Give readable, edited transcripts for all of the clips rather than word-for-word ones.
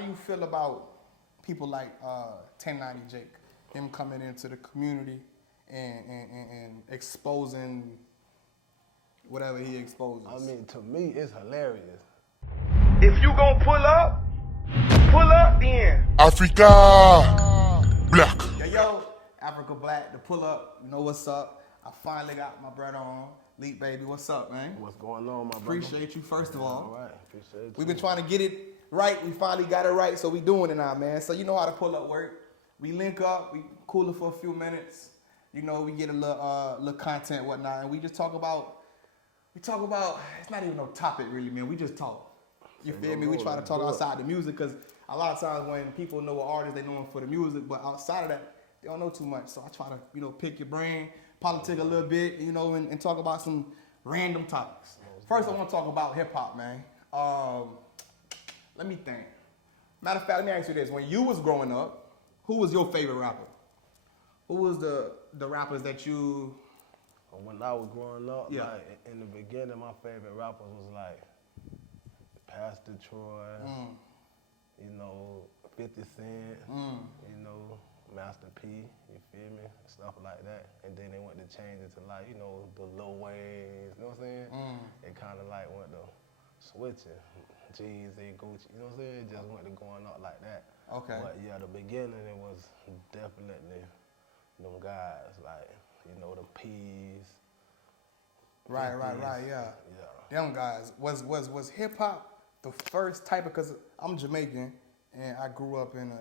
do you feel about people like 1090 Jake, him coming into the community and exposing whatever he exposes? I mean, to me, it's hilarious. If you gon' pull up then. AfricaBlack. Yo, AfricaBlack, the pull up, you know what's up? I finally got my brother on. Leap baby, what's up, man? What's going on, my brother? Appreciate you, first of all. All right, appreciate you. We've been trying to get it right. We finally got it right, so we doing it now, man. So you know how the pull up work. We link up, we cool it for a few minutes. You know, we get a little content, whatnot, and we just talk about. It's not even no topic really, man. We just talk. You feel me? We try to talk outside the music because a lot of times when people know an artist, they know them for the music, but outside of that, they don't know too much. So I try to, pick your brain, politic a little bit, and talk about some random topics. First, I want to talk about hip hop, man. Let me think. Matter of fact, let me ask you this: when you was growing up, who was your favorite rapper? Who was the rappers that you? When I was growing up, Yeah. like in the beginning, my favorite rappers was like Pastor Troy, 50 Cent, Master P, you feel me? Stuff like that. And then they went to change it to like, the Lil Waynes, you know what I'm saying? It kind of like went to switching. Jeezy, Gucci, you know what I'm saying? It just went to going up like that. Okay. But yeah, the beginning, it was definitely them guys, like, the P's. Right, yeah. Them guys. Was hip hop the first type of, because I'm Jamaican and I grew up in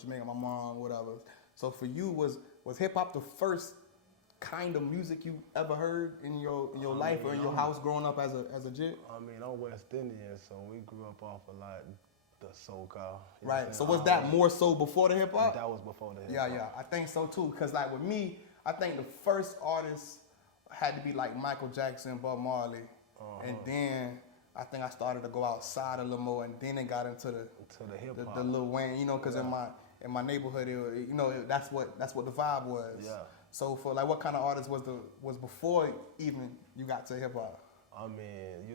Jamaica, my mom, whatever. So for you, was hip hop the first kind of music you ever heard in your life or in your house growing up as a jit? I mean, I'm West Indian, so we grew up off of like the soca. Right. So was that more so before the hip hop? That was before the hip hop. Yeah. I think so too. Cause like with me, I think the first artist had to be like Michael Jackson, Bob Marley, and then I think I started to go outside a little more, and then it got into the hip hop, the Lil Wayne, because in my neighborhood, that's what the vibe was. Yeah. So for like, what kind of artist was before even you got to hip hop? I mean,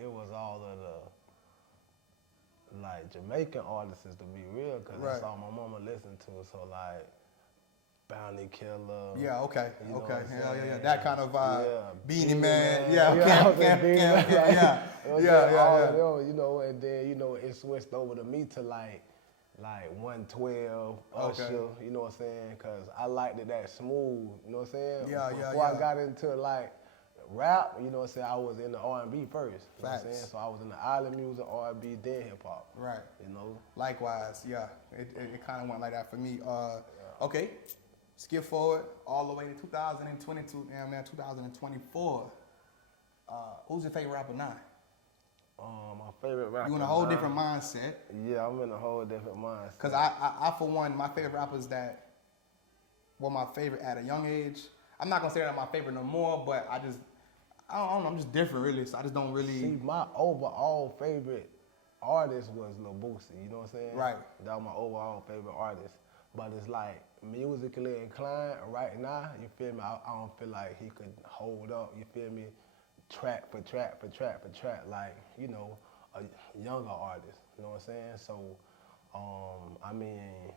it was all of the like Jamaican artists to be real, cause that's all my mama listened to. So like Bounty Killer. Yeah, okay. Yeah. That That kind of vibe. Yeah. Beanie Man. Yeah. And then, it switched over to me to like 112, Usher, you know what I'm saying? Cause I liked it that smooth, you know what I'm saying? Before I got into like rap, you know what I'm saying, I was in the R&B first, you know what I'm saying? So I was in the island music, R&B, then hip hop. Right. Likewise, yeah. It kind of went like that for me. Okay. Skip forward all the way to 2022, 2024. Who's your favorite rapper now? My favorite rapper. You in a whole different mindset. Yeah, I'm in a whole different mindset. Cause I for one, my favorite rappers that were my favorite at a young age. I'm not gonna say they're my favorite no more, but I don't know, I'm just different really. So I just don't really. See, my overall favorite artist was Lil Boosie. You know what I'm saying? Right. That was my overall favorite artist. But it's like musically inclined right now, you feel me? I don't feel like he could hold up, you feel me? Track for track, like, a younger artist, you know what I'm saying? So, I mean,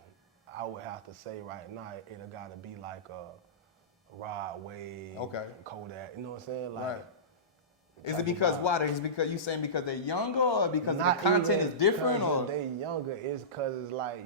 I would have to say right now, it'll gotta be like a Rod Wave, Kodak, you know what I'm saying? Like, right. Is it because why? Is it because you saying because they're younger or because the content is different or? They younger, it's cause it's like,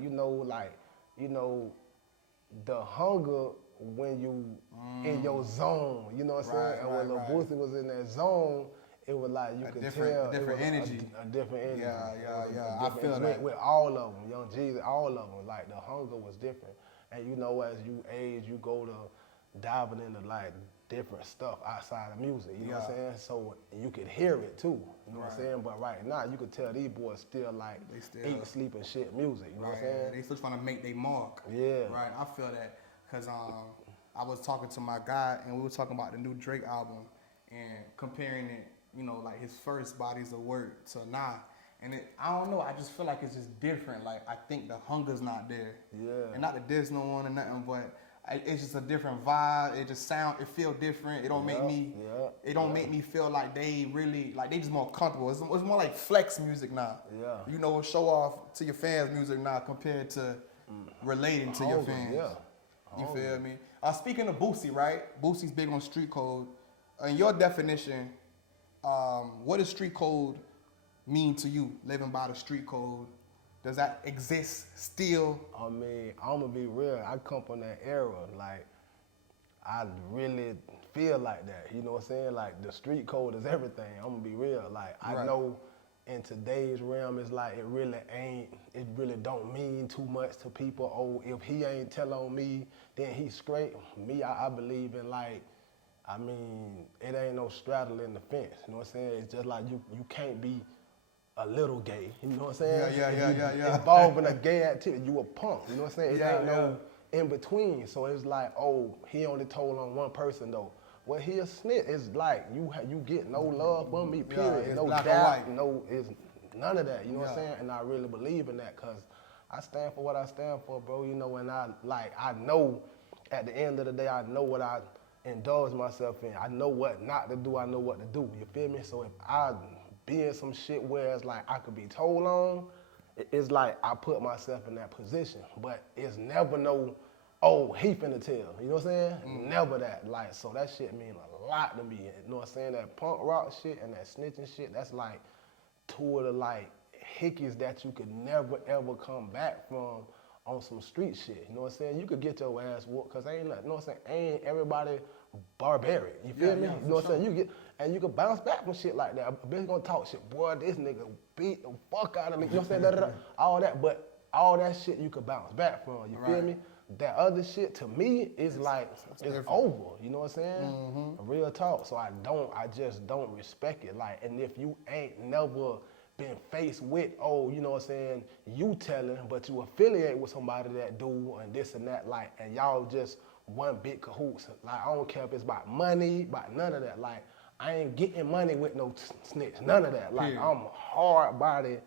the hunger when you in your zone, you know what I'm saying? And when Lil Boosie was in that zone, it was like you could tell. A different energy. A different energy. Yeah. I feel that. With all of them, Young Jeezy, all of them, like the hunger was different. And as you age, you go to diving into like different stuff outside of music, you know what I'm saying? So you could hear it too, you know what I'm saying? But right now, you could tell these boys still like eat, sleep, and shit music, you know what I'm saying? They still trying to make their mark. Yeah. Right, I feel that. Because I was talking to my guy, and we were talking about the new Drake album, and comparing it, like his first bodies of work to now. And I don't know, I just feel like it's just different. Like, I think the hunger's not there. Yeah. And not to diss no one or nothing, but it's just a different vibe. It just it feel different. It don't make me, make me feel like they really, like they just more comfortable. It's more like flex music now. Yeah. You know, show off to your fans music now compared to relating to your fans. Yeah. You feel me? Speaking of Boosie, right? Boosie's big on street code. In your definition, what does street code mean to you? Living by the street code. Does that exist still? I mean, I'm gonna be real. I come from that era. Like, I really feel like that. You know what I'm saying? Like, the street code is everything. I'm gonna be real. Like, I know in today's realm, it's like it really don't mean too much to people. Oh, if he ain't tell on me, then he's straight. Me, I believe in like, I mean, it ain't no straddling the fence. You know what I'm saying? It's just like you can't be a little gay, you know what I'm saying? Yeah. Involved in a gay activity, you a punk, you know what I'm saying? It ain't no in between. So it's like, oh, he only told on one person though. Well, he a snitch. It's like you get no love from me, period. No doubt, it's none of that. You know what I'm saying? And I really believe in that because I stand for what I stand for, bro. You know, and I know at the end of the day, I know what I indulge myself in. I know what not to do. I know what to do. You feel me? So if I be in some shit where it's like I could be told on, it's like I put myself in that position. But it's never no, oh, he finna tell. You know what I'm saying? Never that. Like, so that shit mean a lot to me. You know what I'm saying? That punk rock shit and that snitching shit, that's like two of the like hickeys that you could never ever come back from on some street shit. You know what I'm saying? You could get your ass whooped because ain't nothing, you know what I'm saying? Ain't everybody barbaric. You feel me? You know what I'm saying? You can bounce back from shit like that. A bitch gonna talk shit. Boy, this nigga beat the fuck out of me. You know what I'm saying? All that, but all that shit you could bounce back from. You feel me? That other shit to me is like it's over. You know what I'm saying? Real talk. So I just don't respect it. Like, and if you ain't never been faced with, oh, you know what I'm saying, you telling, but you affiliate with somebody that do and this and that, like, and y'all just one big cahoots. Like, I don't care if it's about money, about none of that. Like, I ain't getting money with no snitch, none of that. Like, I'm hard body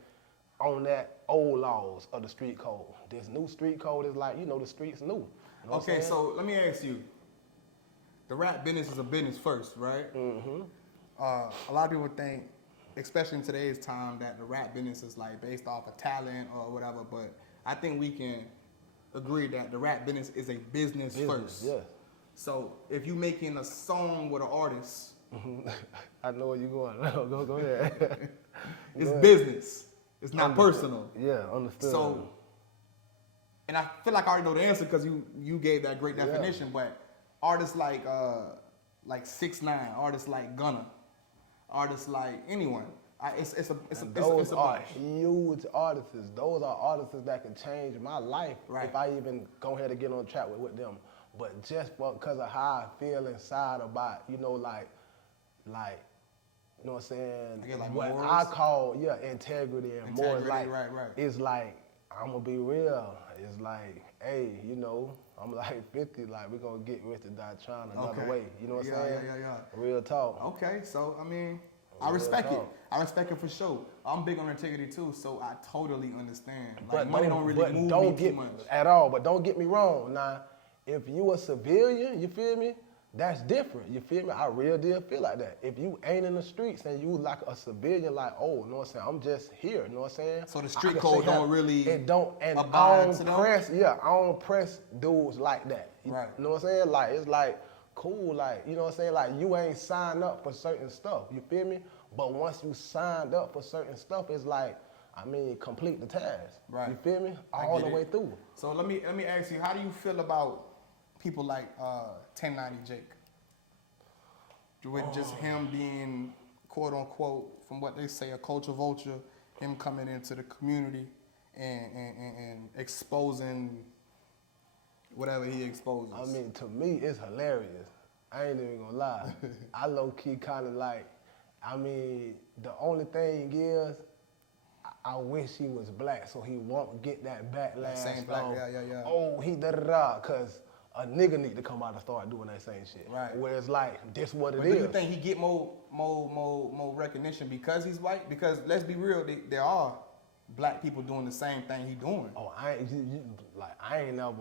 on that old laws of the street code. This new street code is like, you know, the streets new. You know okay, so let me ask you. The rap business is a business first, right? A lot of people think, especially in today's time, that the rap business is like based off of talent or whatever, but I think we can agree that the rap business is a business first. Yeah. So if you making a song with an artist, I know where you're going. Go ahead. it's business. It's not personal. Yeah, understood. So, and I feel like I already know the answer because you gave that great definition. But artists like 6ix9ine, artists like Gunna, artists like anyone. It's a those are huge artists. Those are artists that can change my life if I even go ahead and get on track with them. But just because of how I feel inside about, you know, like, you know what I'm saying? Like what morals? I call, integrity and morals. Like, right. It's like, I'm gonna be real. It's like, hey, you know, I'm like 50, like, we're gonna get rich to die trying another way. You know what I'm saying? Yeah. Real talk. Okay, so, I mean, I respect it. I respect it for sure. I'm big on integrity too, so I totally understand. Like, But money don't really move me too much. At all, but don't get me wrong. Now, if you a civilian, you feel me? That's different, you feel me? I real deal feel like that. If you ain't in the streets and you like a civilian, like, oh, you know what I'm saying? I'm just here, you know what I'm saying? So the street code don't really it don't, and I don't press dudes like that. You know what I'm saying? Like, it's like, cool, like, you know what I'm saying? Like, you ain't signed up for certain stuff, you feel me? But once you signed up for certain stuff, it's like, I mean, complete the task. Right. You feel me? All the way through. So let me ask you, how do you feel about people like 1090 Jake? With just him being, quote unquote, from what they say, a culture vulture, him coming into the community and exposing whatever he exposes. I mean, to me, it's hilarious. I ain't even gonna lie. I low-key kind of like, I mean, the only thing is, I wish he was black so he won't get that backlash. Same black, Oh, he da-da-da, because a nigga need to come out and start doing that same shit. Right. Where it's like, this what it is. is. Do you think he get more recognition because he's white? Because let's be real, there are black people doing the same thing he doing. Oh, I ain't never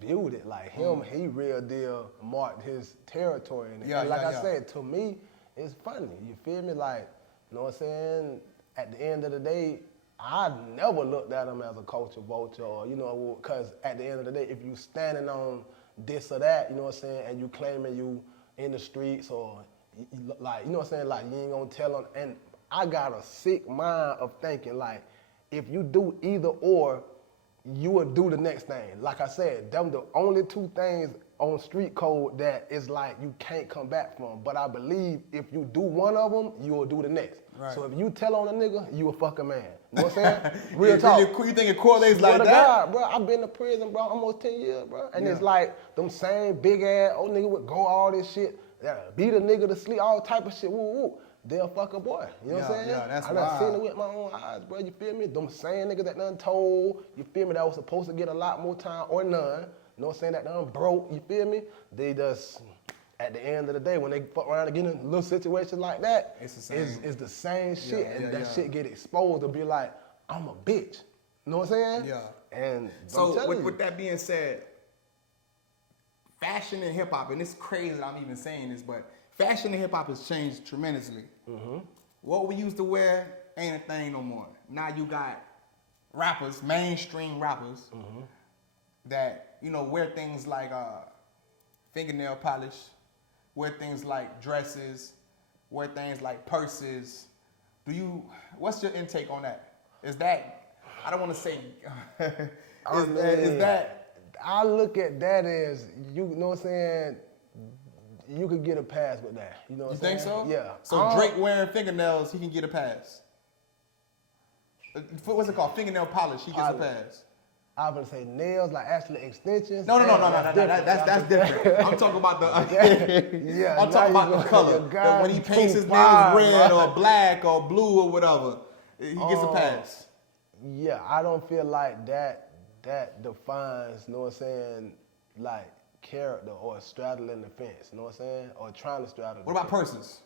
viewed it like him. He real deal marked his territory in it. Yeah, And like yeah, I yeah. said, to me, it's funny. You feel me? Like, you know what I'm saying? At the end of the day, I never looked at him as a culture vulture, or you know, because at the end of the day, if you standing on this or that, you know what I'm saying, and you claiming you in the streets, or like, you know what I'm saying, like you ain't gonna tell them. And I got a sick mind of thinking like, if you do either or, you will do the next thing. Like I said, them the only two things on street code that is like you can't come back from. But I believe if you do one of them, you will do the next. Right. So if you tell on a nigga, you a fucking man. You know what I'm saying? Real talk. You think it correlates Swear like to that? God, bro, I've been to prison, bro, almost 10 years, bro. And it's Yeah. like them same big ass old nigga would go all this shit, beat a nigga to sleep, all type of shit, woo woo. They're a fucking boy. You know what I'm saying? Yeah, that's I done wild. seen it with my own eyes, bro. You feel me? Them same niggas that done told, you feel me, that was supposed to get a lot more time or none. You know what I'm saying? That done broke, you feel me? They just, at the end of the day, when they fuck around and get in a little situation like that, It's the same. It's the same shit. Yeah, and yeah, that yeah. shit get exposed to be like, I'm a bitch. You know what I'm saying? Yeah. And I'm So telling you. with that being said, fashion and hip hop, and it's crazy that I'm even saying this, but fashion and hip hop has changed tremendously. What we used to wear ain't a thing no more. Now you got rappers, mainstream rappers, that, you know, wear things like fingernail polish, wear things like dresses, wear things like purses. What's your intake on that? Is that, I don't want to say, is that? I look at that as, you know what I'm saying, you could get a pass with that. You know what You I'm saying? think so? Yeah. So Drake wearing fingernails, he can get a pass. What's it called? Fingernail polish, he gets a Polish. pass. I was gonna say nails, like actually extensions. No, Damn, that's different. I'm talking about the. Yeah, I'm now talking you about the going- color. your guy When he paints his too nails far, red bro. or black or blue or whatever, he gets a pass. Yeah, I don't feel like that defines, you know what I'm saying, like character or straddling the fence, you know what I'm saying? Or trying to straddle What the about fence. purses?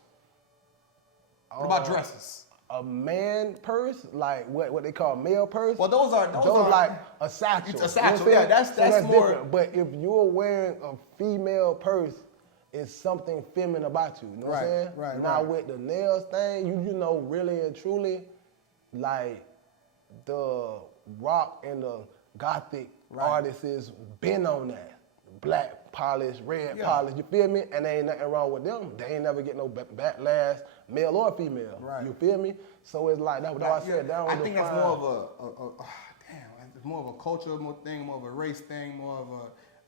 What about dresses? A man purse, like what they call male purse. Well, those are like a satchel. It's a You know satchel, what I'm yeah, saying? that's more- different. But if you're wearing a female purse, it's something feminine about you. You know what I'm saying? Right. Now with the nails thing, you know really and truly, like the rock and the gothic artists is been on that. Black polish, red polish, you feel me? And there ain't nothing wrong with them. They ain't never get no backlash, male or female. Right. You feel me? So it's like, that's what I said. That I was think the that's fine- more of it's more of a cultural thing, more of a race thing, more of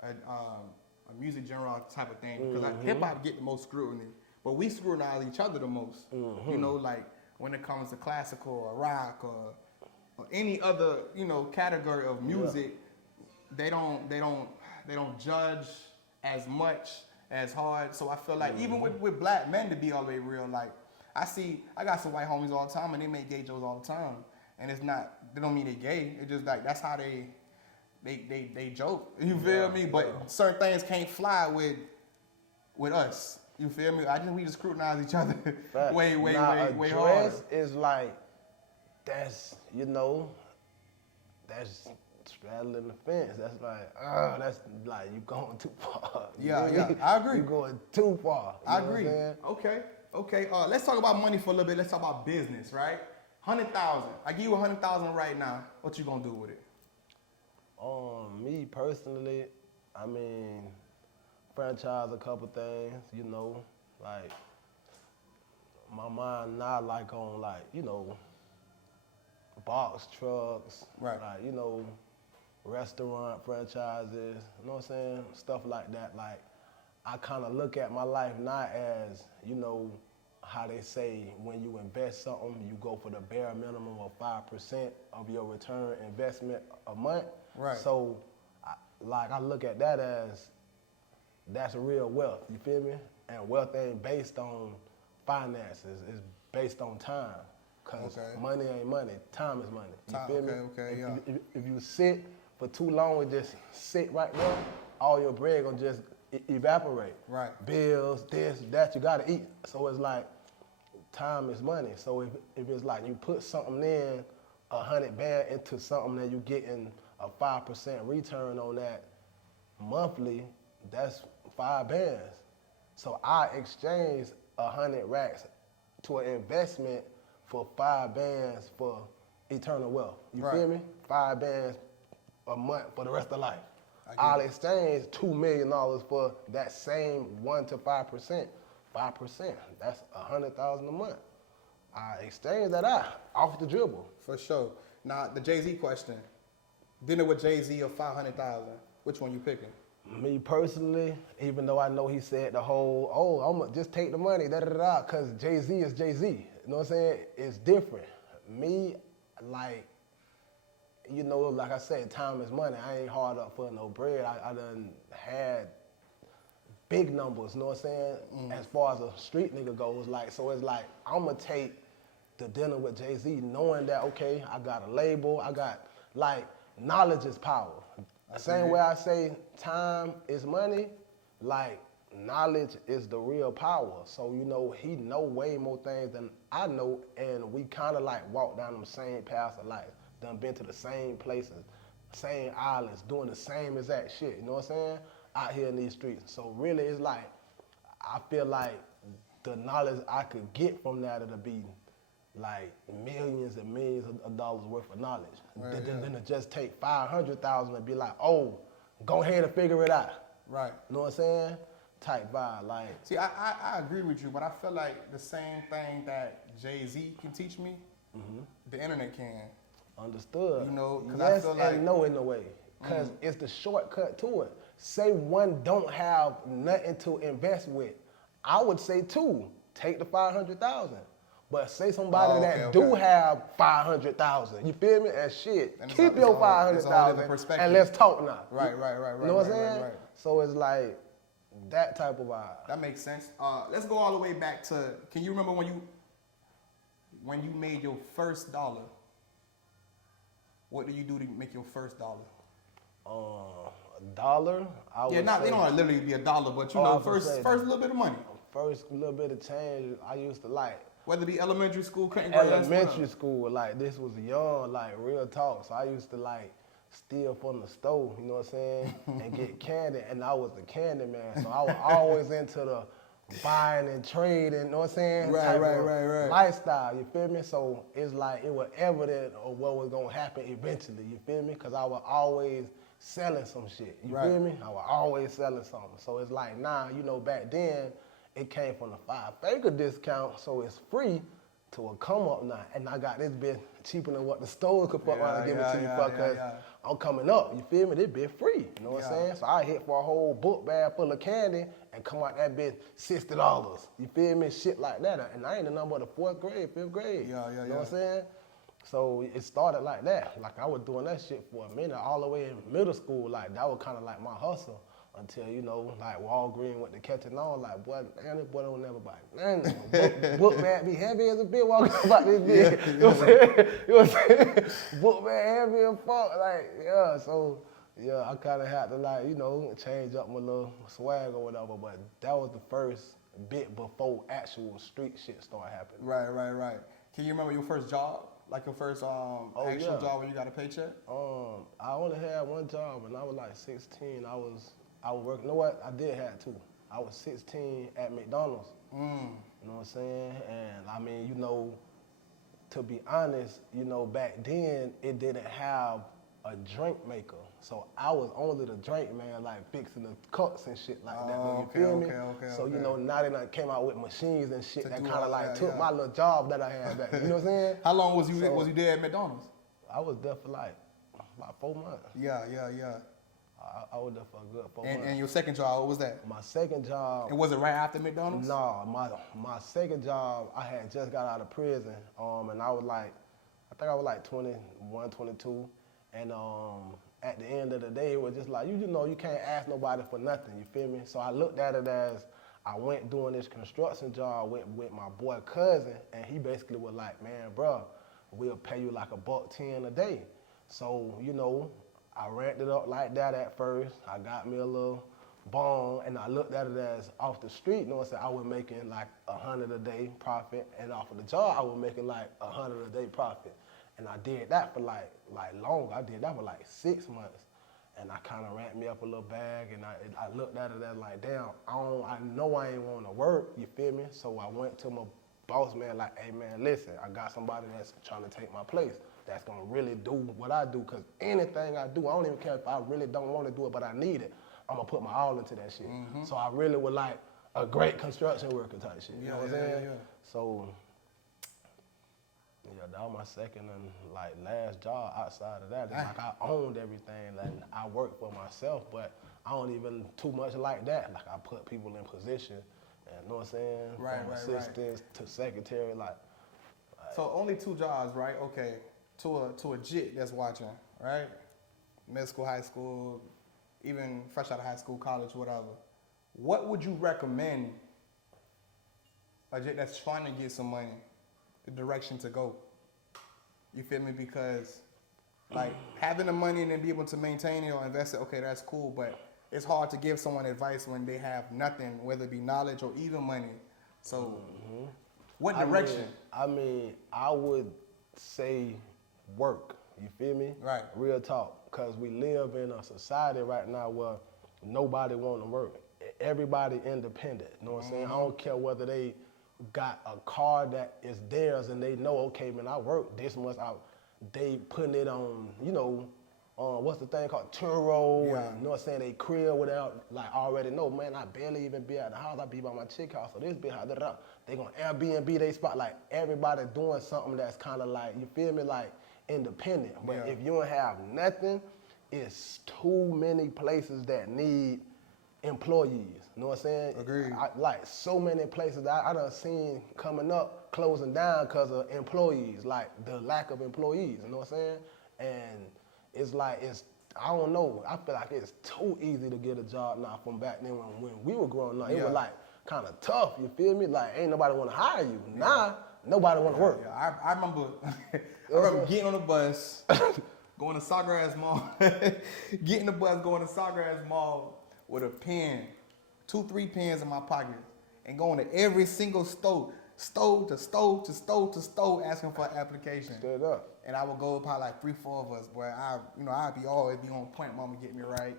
a music genre type of thing. Because hip hop get the most scrutiny, but we scrutinize each other the most. You know, like when it comes to classical or rock or any other, you know, category of music, they don't judge as much, as hard. So I feel like even with black men, to be all the way real, like I got some white homies all the time and they make gay jokes all the time. And it's not, they don't mean they gay. It's just like, that's how they joke. You feel me? But certain things can't fly with us. You feel me? We just scrutinize each other way a harder. dress is like, that's, you know, that's straddling the fence. That's like, that's like you going too far. You Yeah, feel yeah, me? I agree. You going too far. You I know what I'm agree. saying? Okay. Let's talk about money for a little bit. Let's talk about business, right? 100,000. I give you 100,000 right now. What you gonna do with it? Me personally, I mean, franchise a couple things, you know, like my mind not like on like, you know, box trucks, Right. like, you know, restaurant franchises, you know what I'm saying? Stuff like that. Like, I kind of look at my life not as, you know, how they say when you invest something, you go for the bare minimum of 5% of your return investment a month. Right. So, I look at that as that's real wealth, you feel me? And wealth ain't based on finances, it's based on time. Cause money ain't money, time is money. You Time, feel me? okay, yeah. If you sit for too long and just sit right there, all your bread gonna just evaporate. Right. Bills, this, that, you gotta eat. So it's like, time is money. So if it's like you put something in 100 band into something that you're getting a 5% return on that monthly, that's 5 bands. So I exchanged 100 racks to an investment for 5 bands for eternal wealth. You feel me? 5 bands a month for the rest of life. I'll exchange $2 million for that same 1 to 5%. 5%, that's $100,000 a month. I exchange that out off the dribble. For sure. Now the Jay-Z question. Dinner with Jay-Z or 500,000. Which one you picking? Me personally, even though I know he said the whole, I'm gonna just take the money, cause Jay-Z is Jay-Z. You know what I'm saying? It's different. Me, like, you know, like I said, time is money. I ain't hard up for no bread. I done had big numbers, you know what I'm saying? As far as a street nigga goes, like, so it's like, I'm gonna take the dinner with Jay-Z knowing that, okay, I got a label, I got, like, knowledge is power. The same way I say time is money, like, knowledge is the real power. So, you know, he know way more things than I know, and we kind of like walk down the same paths of life. Done been to the same places, same islands, doing the same exact shit, you know what I'm saying? Out here in these streets. So really it's like, I feel like the knowledge I could get from that it'll be like millions and millions of dollars worth of knowledge. Right, Then to just take 500,000 and be like, oh, go ahead and figure it out. Right. You know what I'm saying? Type vibe, like. See, I agree with you, but I feel like the same thing that Jay-Z can teach me, the internet can. Understood. You know, 'cause yes I feel like, and no in a way, because it's the shortcut to it. Say one don't have nothing to invest with, I would say 2, take the 500,000. But say somebody that do have 500,000, you feel me? And shit, and keep your 500,000 and let's talk now. Right. You know what I'm saying? Right. So it's like that type of vibe. That makes sense. Let's go all the way back to, can you remember when you made your first dollar? What do you do to make your first dollar? A dollar? They don't literally be a dollar, but you know, first little bit of money. First little bit of change, I used to like. Whether it be elementary school, cutting grass. Elementary school, like this was young, like real talk. So I used to like steal from the store, you know what I'm saying, and get candy. And I was the candy man, so I was always into the buying and trading, you know what I'm saying? Right. Lifestyle, you feel me? So it's like it was evident of what was gonna happen eventually, you feel me? Cause I was always selling some shit, you feel me? I was always selling something. So it's like now, you know, back then, it came from the 5-figure discount, so it's free to a come up now. And I got this bit cheaper than what the stores could fuck around and give it to you for, cause I'm coming up, you feel me? This bit free, you know what I'm saying? So I hit for a whole book bag full of candy and come out that bit $60, you feel me? Shit like that. And I ain't the number of the 4th grade, 5th grade. You know what I'm saying? So it started like that. Like I was doing that shit for a minute, all the way in middle school. Like that was kind of like my hustle. Until, you know, like Walgreens went to catching on, like, boy, man, this boy don't never buy nothing. Book bag be heavy as a bitch walking about this bitch. You know what I'm saying? You know what I'm saying? Book bag heavy as fuck, like, so, I kind of had to, like, you know, change up my little swag or whatever, but that was the first bit before actual street shit started happening. Right. Can you remember your first job? Like your first actual job where you got a paycheck? I only had one job, and I was like 16. I was working, you know what, I did have 2. I was 16 at McDonald's, you know what I'm saying? And I mean, you know, to be honest, you know, back then, it didn't have a drink maker. So I was only the drink man, like fixing the cups and shit like that, you feel me? So, you know, now they done came out with machines and shit that kind of like took my little job that I had back then, you know what I'm saying? How long was you there at McDonald's? I was there for like about 4 months. Yeah. I was there for a good 4 months. And your second job, what was that? My second job. And was it right after McDonald's? No, my second job, I had just got out of prison, and I was like, I think I was like 21, 22, and at the end of the day, it was just like, you know, you can't ask nobody for nothing, you feel me? So I looked at it as, I went doing this construction job with my boy cousin, and he basically was like, man, bro, we'll pay you like $110 a day. So, you know, I ramped it up like that at first. I got me a little bone, and I looked at it as off the street, you know what I'm saying? I was making like $100 a day profit, and off of the job, I was making like $100 a day profit. And I did that for like long. I did that for like 6 months. And I kind of ramped me up a little bag, and I looked at it as like, damn, I know I ain't want to work, you feel me? So I went to my boss man like, hey man, listen, I got somebody that's trying to take my place, that's gonna really do what I do, cause anything I do, I don't even care if I really don't want to do it, but I need it, I'm gonna put my all into that shit. So I really would like a great construction worker type shit, you know what I'm saying? Yeah. So, yeah, that was my second and like last job outside of that. And, like I owned everything and I worked for myself, but I don't even too much like that. Like I put people in position, and you know what I'm saying? From assistants to secretary, like. So only 2 jobs, right? Okay, to a jit that's watching, right? Middle school, high school, even fresh out of high school, college, whatever. What would you recommend a jit that's trying to get some money, the direction to go? You feel me? Because like having the money and then be able to maintain it or invest it, okay, that's cool, but it's hard to give someone advice when they have nothing, whether it be knowledge or even money. So what direction? I mean, I would say work, you feel me? Right. Real talk, because we live in a society right now where nobody want to work. Everybody independent, you know what I'm saying? I don't care whether they got a car that is theirs and they know, okay, man, I work this much out. They putting it on, you know, what's the thing called Turo, and, you know what I'm saying, they crib without, like, already know, man, I barely even be at the house, I be by my chick house, so this be how, they gonna Airbnb they spot, like, everybody doing something that's kind of like, you feel me, like, independent. But if you don't have nothing, it's too many places that need employees, you know what I'm saying? Agreed. Like so many places that I done seen coming up, closing down because of employees, like the lack of employees, you know what I'm saying? And it's like, I don't know, I feel like it's too easy to get a job now from back then when we were growing up. It was like kind of tough, you feel me? Like ain't nobody want to hire you. Now, nobody want to work. Yeah, I remember getting on the bus, going to Sawgrass Mall, getting the bus, going to Sawgrass Mall with a pen, 2-3 pens in my pocket, and going to every single stove to stove, asking for an application. Straight up. And I would go probably like 3-4 of us, boy. I'd be always be on point, mama get me right,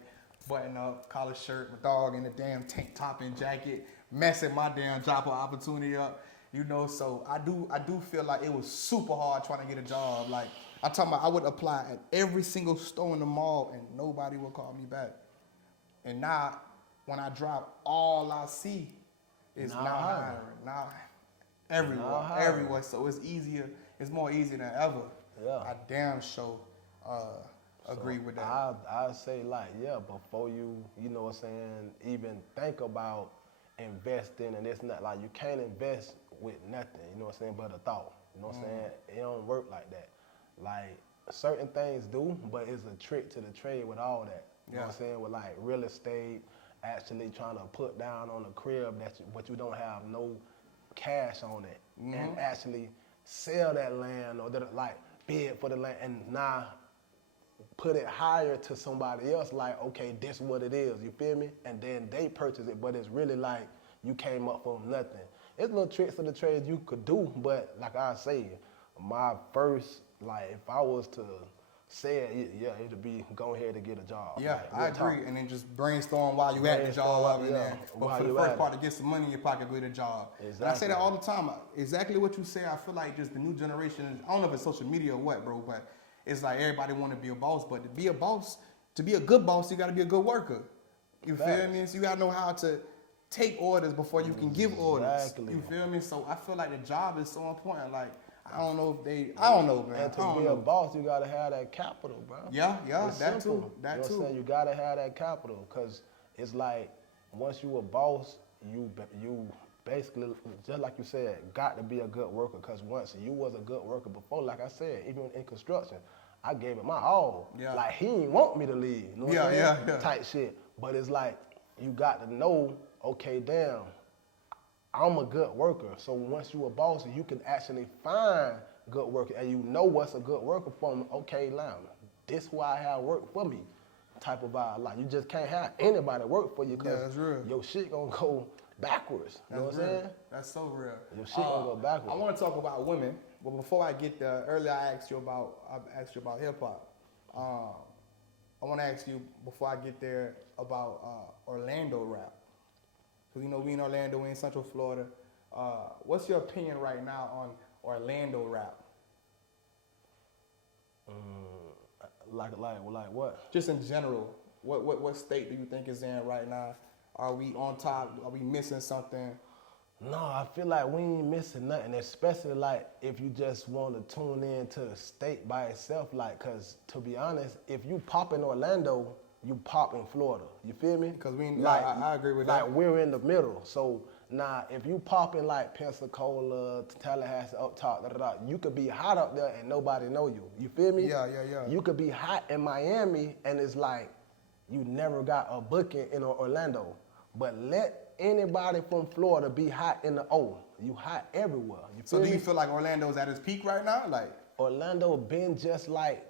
button up, collar shirt, my dog in the damn tank top and jacket, messing my damn job opportunity up, you know. So I do feel like it was super hard trying to get a job. Like I'm talking about, I would apply at every single store in the mall and nobody would call me back. And now, when I drop, all I see is now hiring. Now, everywhere. So it's easier. It's more easier than ever. Yeah. I damn sure agree with that. I say like, before you know what I'm saying, even think about investing and it's not like you can't invest with nothing, you know what I'm saying, but a thought. You know what I'm saying? It don't work like that. Like certain things do, but it's a trick to the trade with all that. You know what I'm saying? With like real estate, actually trying to put down on a crib but you don't have no cash on it, and actually sell that land or like bid for the land and now put it higher to somebody else. Like, okay, this is what it is. You feel me? And then they purchase it, but it's really like you came up from nothing. It's little tricks of the trade you could do, but like I say, my first, like if I was to say it, it'd be go ahead to get a job. Yeah, like, I agree. And then just brainstorm while you at the job. And then, but for the first part, to get some money in your pocket, go get a job. Exactly. And I say that all the time. Exactly what you say. I feel like just the new generation, I don't know if it's social media or what, bro, but it's like everybody want to be a boss. But to be a boss, to be a good boss, you got to be a good worker. You feel me? So you got to know how to take orders before you can give orders. Exactly. You feel me? So I feel like the job is so important. Like, I don't know, man. And to be a boss, you gotta have that capital, bro. Yeah, it's that simple. too. That you know too. What I'm saying? You gotta have that capital, cause it's like once you a boss, you basically, just like you said, got to be a good worker. Cause once you was a good worker before, like I said, even in construction, I gave it my all. Yeah. Like he didn't want me to leave. You know what I'm saying? Yeah. Type shit. But it's like you got to know, okay, damn, I'm a good worker. So once you a boss, you can actually find good worker and you know what's a good worker for me. Okay, now, this why I have work for me type of vibe. Like you just can't have anybody work for you because your shit gonna go backwards. You know what I'm saying? That's so real. Your shit gonna go backwards. I want to talk about women But before I get there, earlier I asked you about hip hop. I want to ask you before I get there about Orlando rap. So you know we in Orlando, we in Central Florida. What's your opinion right now on Orlando rap? Like what? Just in general, what state do you think is in right now? Are we on top? Are we missing something? No, I feel like we ain't missing nothing, especially like if you just want to tune in to the state by itself. Like, cause to be honest, if you pop in Orlando, you pop in Florida. You feel me? Because we, like, I agree with like that. we're in the middle. So now, if you pop in like Pensacola, Tallahassee, up top, you could be hot up there and nobody know you. You feel me? Yeah. You could be hot in Miami and it's like you never got a booking in Orlando. But let anybody from Florida be hot in the O. You hot everywhere. You feel So do me? you feel like Orlando's at its peak right now? Like Orlando been just like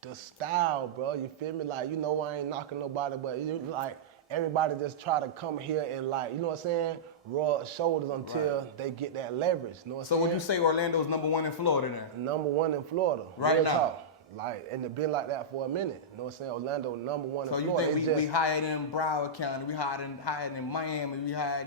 the style, bro. You feel me? Like, you know, I ain't knocking nobody, but you like everybody just try to come here and like, you know what I'm saying, rub shoulders until they get that leverage. You know what I'm so saying? would you say Orlando's number one in Florida then? Number one in Florida. Right real now. Talk. Like, and it been like that for a minute. You know what I'm saying? Orlando number one So in you Florida. think we higher than Broward County, we higher than Miami, we higher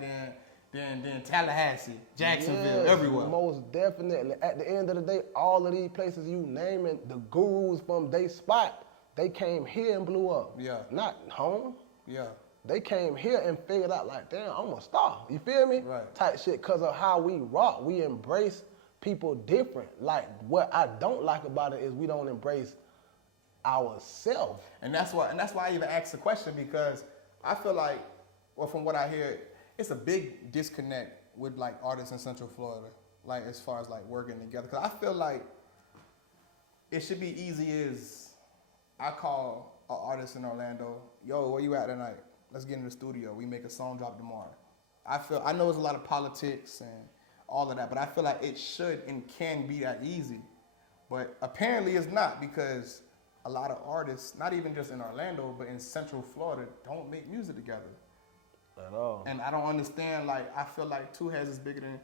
than Tallahassee, Jacksonville, Yes, everywhere. Most definitely. At the end of the day, all of these places you naming, the gurus from they spot, they came here and blew up. Yeah. Not home. Yeah. They came here and figured out like, damn, I'm a star. You feel me? Right. Type shit, cause of how we rock. We embrace people different. Like, what I don't like about it is we don't embrace ourselves. And that's why I even asked the question, because I feel like, well, from what I hear, it's a big disconnect with like artists in Central Florida, like as far as like working together. Cause I feel like it should be easy as I call an artist in Orlando, yo, where you at tonight? Let's get in the studio. We make a song, drop tomorrow. I know there's a lot of politics and all of that, but I feel like it should and can be that easy. But apparently it's not, because a lot of artists, not even just in Orlando, but in Central Florida, don't make music together. At all. And I don't understand, like, I feel like two heads is bigger than,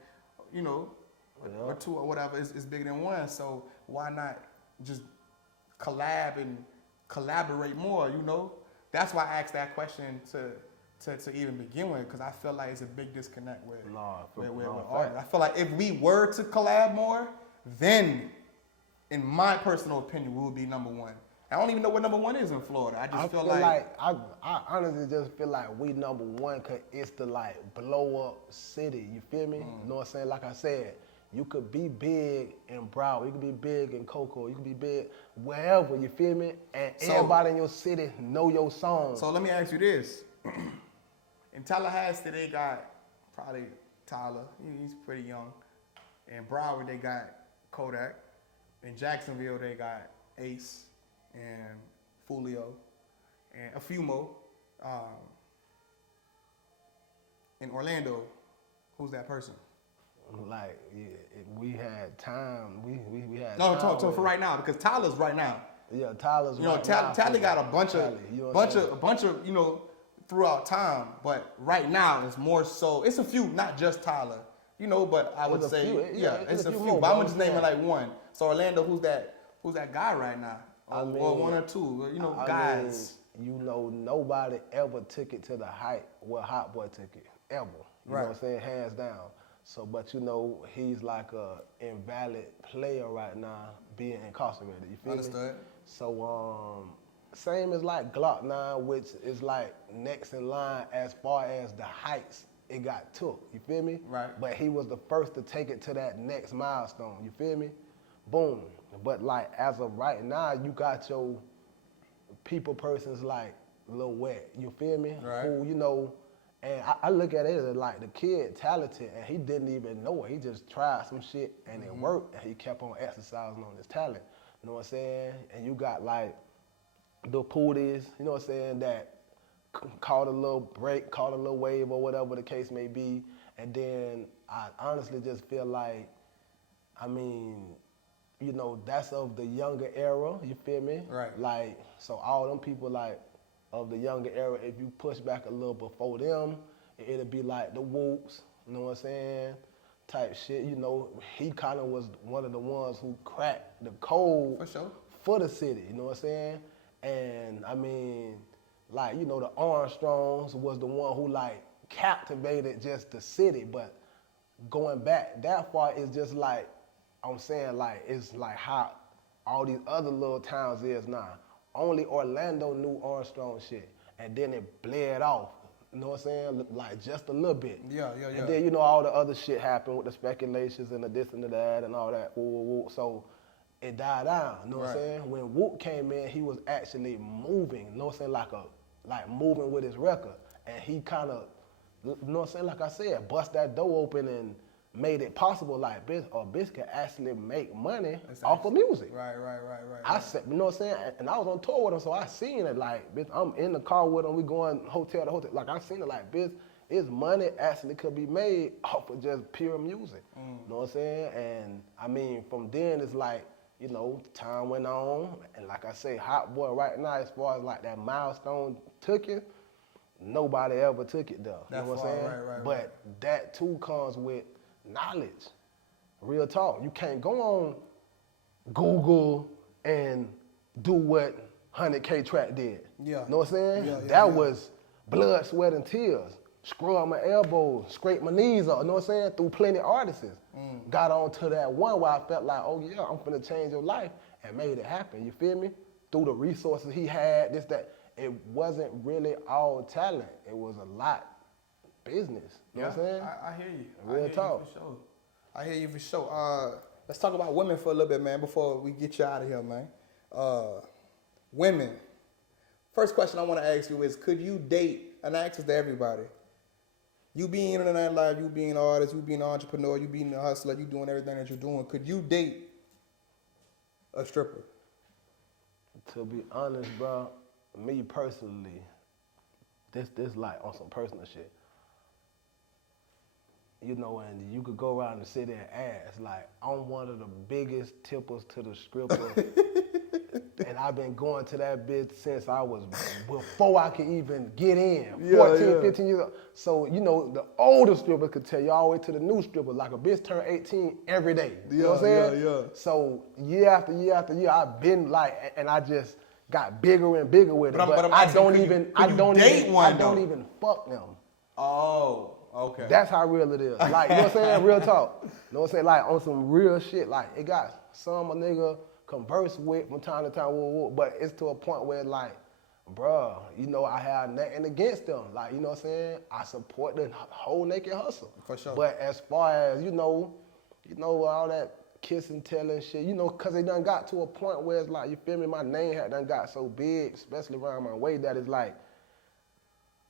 you know, or two or whatever is bigger than one. So why not just collab and collaborate more, you know? That's why I asked that question to even begin with, because I feel like it's a big disconnect with artists. I feel like if we were to collab more, then, in my personal opinion, we would be number one. I don't even know what number one is in Florida. I just feel like I honestly just feel like we number one because it's the like blow up city. You feel me? You know what I'm saying? Like I said, you could be big in Broward, you could be big in Cocoa, you could be big wherever. You feel me? And everybody in your city know your song. So let me ask you this: in Tallahassee, they got probably Tyler. He's pretty young. In Broward, they got Kodak. In Jacksonville, they got Ace and Fulio, and a few more. In Orlando, who's that person? Like, we had time. We had No, time talk for right now, because Tyler's right now. Yeah, Tyler's You know, right now. Tally got a bunch of, Tally, you know what I'm bunch of, you know, throughout time. But right now, it's more so. It's a few, not just Tyler. You know, but I would It's a say, few, yeah, it's a few. more, But I'm bro. just naming like one. So Orlando, who's that guy right now? I Or mean, one or two, you know, I guys. mean, you know, nobody ever took it to the height where Hot Boy took it, ever. You know what I'm saying? Hands down. So, but you know, he's like a invalid player right now, being incarcerated. You feel Understood. me? So, same as like Glock 9, which is like next in line as far as the heights it got took. You feel me? Right. But he was the first to take it to that next milestone. You feel me? Boom. But like as of right now, you got your people persons like Lil Wet. You feel me? Right. Who, you know, and I look at it as like the kid talented and he didn't even know it. He just tried some shit and it worked and he kept on exercising on his talent. You know what I'm saying? And you got like the Pooties, you know what I'm saying, that caught a little break, caught a little wave or whatever the case may be. And then I honestly just feel like, I mean, you know, that's of the younger era, you feel me? Right. Like, so all them people like of the younger era, if you push back a little before them, it'll be like the Whoops, you know what I'm saying? type shit. You know, he kind of was one of the ones who cracked the code For sure. for the city. You know what I'm saying? And I mean, like, you know, the Armstrongs was the one who like captivated just the city. But going back that far is just like, I'm saying, like, it's like how all these other little towns is now. Only Orlando knew Armstrong shit. And then it bled off. You know what I'm saying? Like, just a little bit. Yeah. And then, you know, all the other shit happened with the speculations and the this and the that and all that. Woo. So it died down. You know what I'm saying? When Whoop came in, he was actually moving. You know what I'm saying? Like moving with his record. And he kind of, you know what I'm saying? Like I said, bust that door open and made it possible. Like, a bitch can actually make money off of music. Right. I said, you know what I'm saying? And I was on tour with him, so I seen it. Like, bitch, I'm in the car with him. We going hotel to hotel. Like, I seen it. Like, bitch, his money actually could be made off of just pure music. You know what I'm saying? And I mean, from then it's like, you know, time went on, and like I say, Hot Boy right now, as far as like that milestone took it, nobody ever took it there. You know what I'm saying? Right. But that too comes with knowledge. Real talk. You can't go on Google and do what 100K Track did. Yeah. You know what I'm saying? Yeah, that was blood, sweat, and tears. Scrub my elbows, scrape my knees up, you know what I'm saying? Through plenty of artists. Got on to that one where I felt like, oh yeah, I'm finna change your life, and made it happen, you feel me? Through the resources he had, this, that. It wasn't really all talent. It was a lot business. You know what I'm saying? I hear you. Real talk. For sure. I hear you for sure. Let's talk about women for a little bit, man, before we get you out of here, man. Women. First question I want to ask you is, could you date, and I ask this to everybody, you being in the nightlife, you being an artist, you being an entrepreneur, you being a hustler, you doing everything that you're doing, could you date a stripper? To be honest, bro, me personally, this like on some personal shit. You know, and you could go around the city and ask, like, I'm one of the biggest tippers to the stripper. And I've been going to that bitch since I was, before I could even get in, 14, 15 years old. So, you know, the older stripper could tell you all the way to the new stripper, like a bitch turn 18 every day. You know what I'm saying? Yeah. So year after year after year, I've been like, and I just got bigger and bigger with it. But I don't even fuck them. Oh. Okay. That's how real it is. Like, you know what I'm saying? Real talk. You know what I'm saying? Like, on some real shit. Like, it got some a nigga converse with from time to time, but it's to a point where, like, bruh, you know, I have nothing against them. Like, you know what I'm saying? I support the whole naked hustle. For sure. But as far as, you know, all that kiss and telling shit, you know, because it done got to a point where it's like, you feel me? My name had done got so big, especially around my way, that it's like,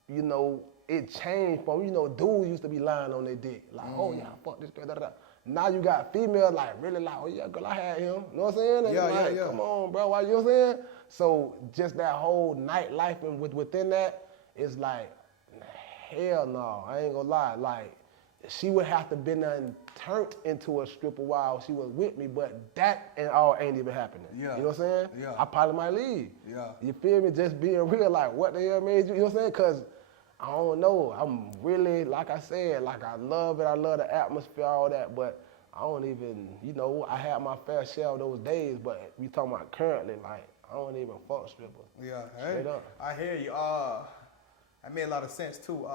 you know, it changed from, you know, dudes used to be lying on their dick. Like, oh yeah, fuck this girl, da. Now you got females like really like, oh yeah, girl, I had him. You know what I'm saying? And like, come on, bro, why, you know what I'm saying? So just that whole nightlife and within that is like, hell no, I ain't gonna lie. Like, she would have to been turned into a stripper while she was with me, but that and all ain't even happening. Yeah. You know what I'm saying? Yeah. I probably might leave. Yeah. You feel me? Just being real, like, what the hell made you, you know what I'm saying? Because I don't know. I'm really, like I said, like, I love it. I love the atmosphere, all that, but I don't even, you know, I had my fair share of those days, but we talking about currently, like, I don't even fuck strippers. Yeah, straight up. I hear you. That made a lot of sense too.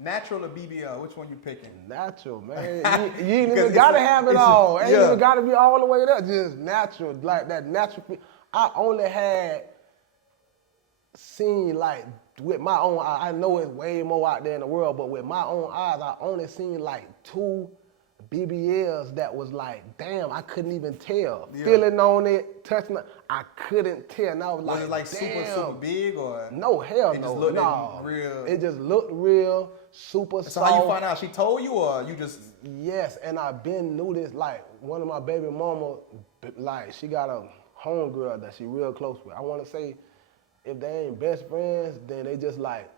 Natural or BBL? Which one you picking? Natural, man. you ain't even gotta have it all. Ain't even gotta be all the way there. Just natural, like that natural. I only had seen, like, with my own eyes, I know it's way more out there in the world, but with my own eyes, I only seen like 2 BBLs that was like, damn, I couldn't even tell. Yeah. Feeling on it, touching it, I couldn't tell. And I was like, it like super big or? No, hell no. Real. It just looked real, super soft. So how you find out? She told you or you just? Yes, and I been knew this, like, one of my baby mama, like, she got a homegirl that she real close with. I want to say, if they ain't best friends, then they just like,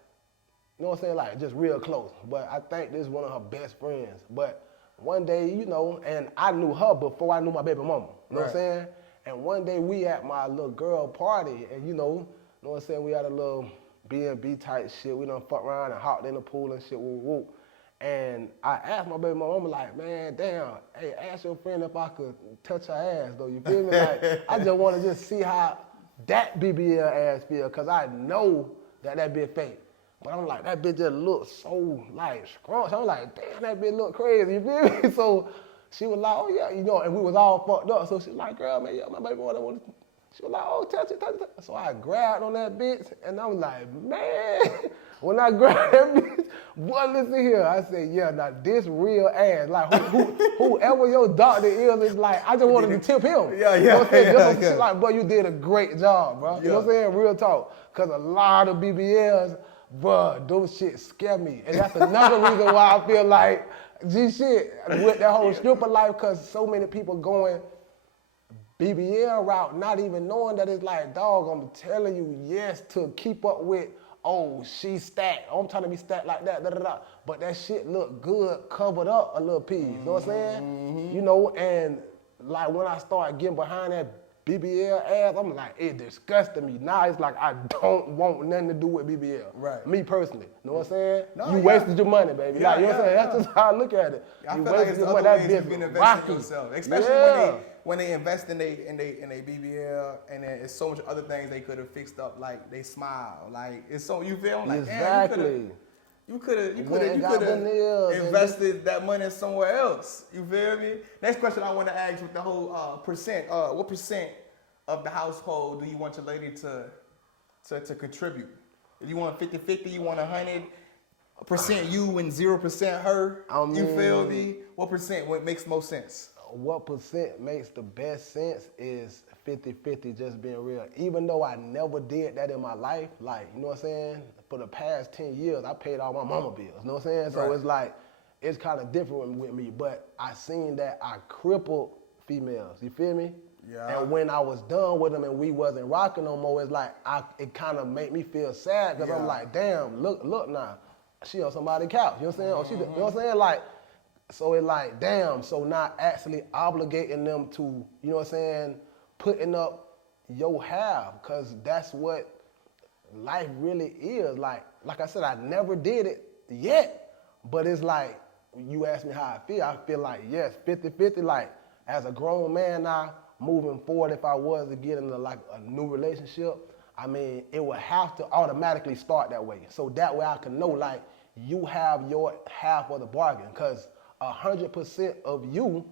you know what I'm saying, like, just real close. But I think this is one of her best friends. But one day, you know, and I knew her before I knew my baby mama, you know what I'm saying? And one day we at my little girl party, and you know what I'm saying, we had a little B&B type shit. We done fuck around and hopped in the pool and shit, And I asked my baby mama, like, man, damn, hey, ask your friend if I could touch her ass, though. You feel me? Like, I just want to just see how that BBL ass feel, because I know that bitch fake. But I'm like, that bitch just looks so, like, scrunched. I'm like, damn, that bitch look crazy, you feel me? So she was like, oh, yeah, you know, and we was all fucked up. So she was like, girl, man, yeah, my baby mama want to. She was like, oh, touch it. So I grabbed on that bitch, and I'm like, man. When I grabbed that bitch, boy, listen here. I said, yeah, now this real ass. Like, whoever your doctor is like, I just wanted to tip him. Yeah, You know what I'm saying? yeah. She's like, boy, you did a great job, bro. You know what I'm saying? Real talk. Because a lot of BBLs, bro, those shit scare me. And that's another reason why I feel like, G shit, with that whole stripper life, because so many people going BBL route, not even knowing that it's like, dog, I'm telling you, yes, to keep up with, oh, she stacked. I'm trying to be stacked like that, da-da-da. But that shit look good, covered up a little piece, you know what I'm saying? You know, and like when I started getting behind that BBL ass, I'm like, it disgusted me. Now it's like, I don't want nothing to do with BBL. Right. Me personally, you know what I'm saying? No, you yeah. wasted your money, baby. Yeah, like, you know what I'm saying? yeah. That's just how I look at it. I You feel like wasted it's your other money. ways That you've been bitch investing in rocky. yourself, especially Yeah. when they invest in they BBL, and then it's so much other things they could have fixed up, like they smile, like it's so you feel like Exactly. damn, you could have got veneers and invested that money somewhere else. You feel me? Next question I want to ask with the whole percent. What percent of the household do you want your lady to contribute? If you want 50-50, you want 100% you and 0% her. You feel me? What percent? What makes most sense? What percent makes the best sense is 50-50, just being real. Even though I never did that in my life, like, you know what I'm saying? For the past 10 years, I paid all my mama bills, you know what I'm saying? So Right. it's like, it's kind of different with me, but I seen that I crippled females, you feel me? Yeah. And when I was done with them and we wasn't rocking no more, it's like, it kind of made me feel sad, because I'm Yeah. like, damn, look now, she on somebody's couch, you know what I'm saying? Or she, you know what I'm saying? Like, so it's like, damn, so not actually obligating them to, you know what I'm saying, putting up your half, because that's what life really is. Like I said, I never did it yet, but it's like, you ask me how I feel like, yes, 50-50, like, as a grown man now, moving forward, if I was to get into like a new relationship, I mean, it would have to automatically start that way. So that way I can know, like, you have your half of the bargain, because 100% of you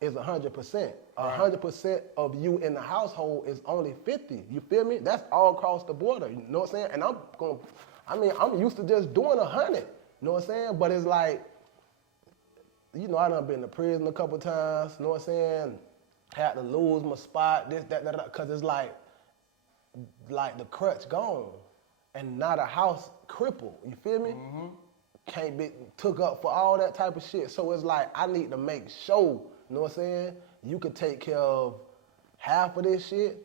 is 100%. 100% of you in the household is only 50. You feel me? That's all across the border. You know what I'm saying? And I'm used to just doing 100. You know what I'm saying? But it's like, you know, I done been to prison a couple times. You know what I'm saying? Had to lose my spot, this, that, because it's like the crutch gone, and now the house crippled. You feel me? Can't be took up for all that type of shit. So it's like, I need to make sure, you know what I'm saying, you could take care of half of this shit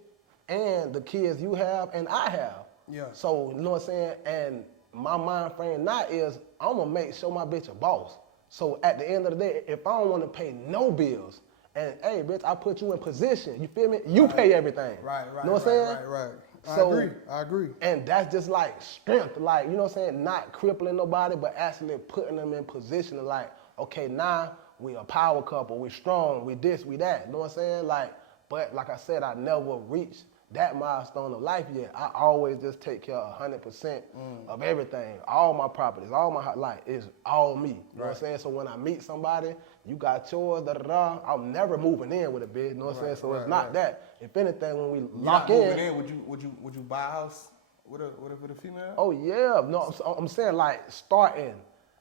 and the kids you have and I have. Yeah. So, you know what I'm saying? And my mind frame now is, I'm gonna make sure my bitch a boss. So at the end of the day, if I don't wanna pay no bills, and hey, bitch, I put you in position, you feel me? You pay everything. Right. You know what I'm saying? Right. So, I agree. And that's just like strength, like, you know what I'm saying? Not crippling nobody, but actually putting them in position of like, okay, now we a power couple, we strong, we this, we that. You know what I'm saying? Like, but like I said, I never reached that milestone of life yet. I always just take care of 100% of everything, all my properties, all my, like, it's all me. You know what I'm saying? So when I meet somebody, you got yours, da-da-da, I'm never moving in with a bitch, you know what I'm saying? So it's not that. If anything, when we lock in. Would you buy a house with a female? Oh yeah, no, I'm saying like starting.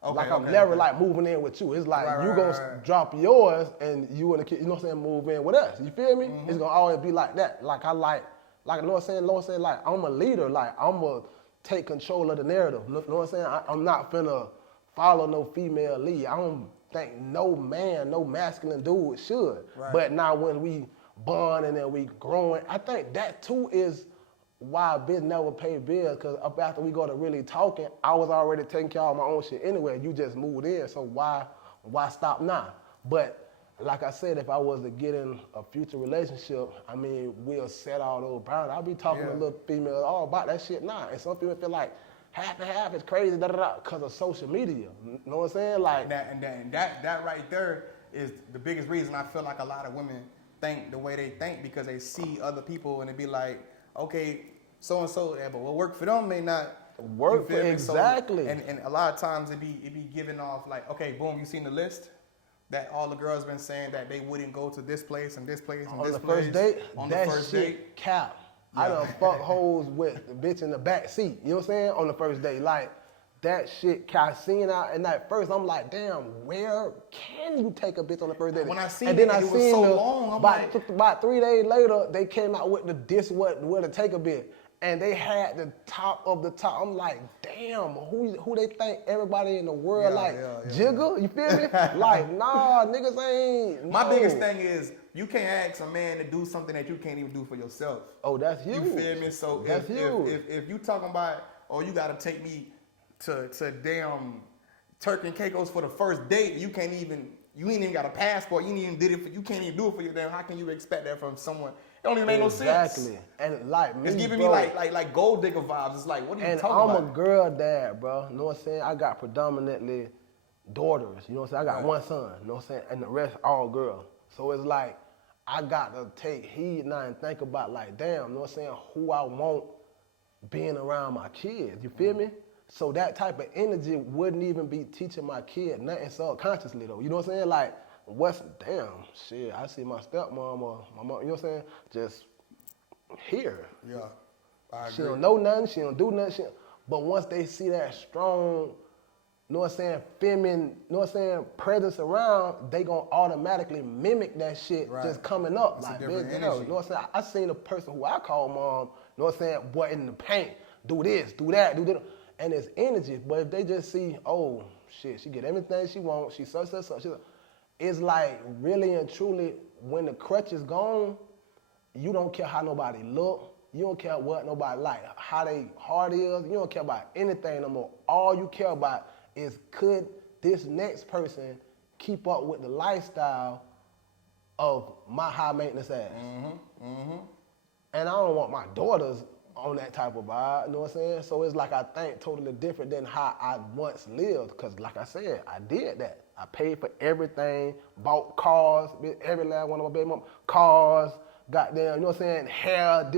Okay, like I'm okay, never okay. like moving in with you. It's like Right, you right, gonna right. drop yours and you and the kid, you know what I'm saying, move in with us. You feel me? It's gonna always be like that. Like I like you know what I'm saying, Lord said, like I'm a leader, like I'm gonna take control of the narrative. You know what I'm saying? I'm not finna follow no female lead. I don't think no man, no masculine dude should. Right. But now when we bond and then we growing, I think that too is why a bitch never pay bills, because up after we go to really talking, I was already taking care of my own shit anyway. You just moved in, so why stop now? But like I said, if I was to get in a future relationship, I mean, we'll set all those boundaries. I'll be talking to little females all about that shit now. And some people feel like, half and half is crazy, because of social media. You know what I'm saying? Like That right there is the biggest reason I feel like a lot of women think the way they think, because they see other people and they be like, okay, so and so, but what worked for them may not work for me? exactly. So, and a lot of times it be giving off like, okay, boom, you seen the list that all the girls been saying that they wouldn't go to this place and this place and on this the place first date. on That the first shit date. cap. I done fuck hoes with the bitch in the back seat. You know what I'm saying? On the first date, like that shit. I seen out, and at first I'm like, damn, where can you take a bitch on the first date? When I seen and then it, I it was seen so the, long. I'm about 3 days later, they came out with the this what where to take a bitch, and they had the top of the top. I'm like, damn, who they think everybody in the world Jigga? You feel me? Like, nah, niggas ain't. My no. biggest thing is you can't ask a man to do something that you can't even do for yourself. Oh, that's huge. You feel me? So that's huge. If you talking about, oh, you gotta take me to damn Turk and Caicos for the first date, you ain't even got a passport, you can't even do it for your damn. How can you expect that from someone? It don't even make no sense. Exactly. And like me, it's giving bro, me like gold digger vibes. It's like, what are you talking about? And I'm a girl dad, bro. You know what I'm saying? I got predominantly daughters. You know what I'm saying? I got one son. You know what I'm saying? And the rest all girls. So it's like I got to take heed now and think about like, damn, you know what I'm saying? Who I want being around my kids. You feel me? So that type of energy wouldn't even be teaching my kid nothing subconsciously though. You know what I'm saying? Like, shit, I see my stepmom or my mom, you know what I'm saying? Just here. Yeah, I agree. She don't know nothing, she don't do nothing. But once they see that strong, you know what I'm saying, feminine, you know what I'm saying, presence around, they gonna automatically mimic that shit just coming up. It's like, a different bitch, energy. you know what I'm saying? I seen a person who I call mom, you know what I'm saying, boy in the paint, do this, do that, do that. And it's energy. But if they just see, oh, shit, she get everything she wants, she such. It's like really and truly, when the crutch is gone, you don't care how nobody look, you don't care what nobody like, how they heart is, you don't care about anything no more. All you care about is could this next person keep up with the lifestyle of my high maintenance ass. And I don't want my daughters on that type of vibe, you know what I'm saying? So it's like I think totally different than how I once lived, because like I said, I did that. I paid for everything, bought cars, every last one of my baby mama, cars, goddamn, you know what I'm saying, hair,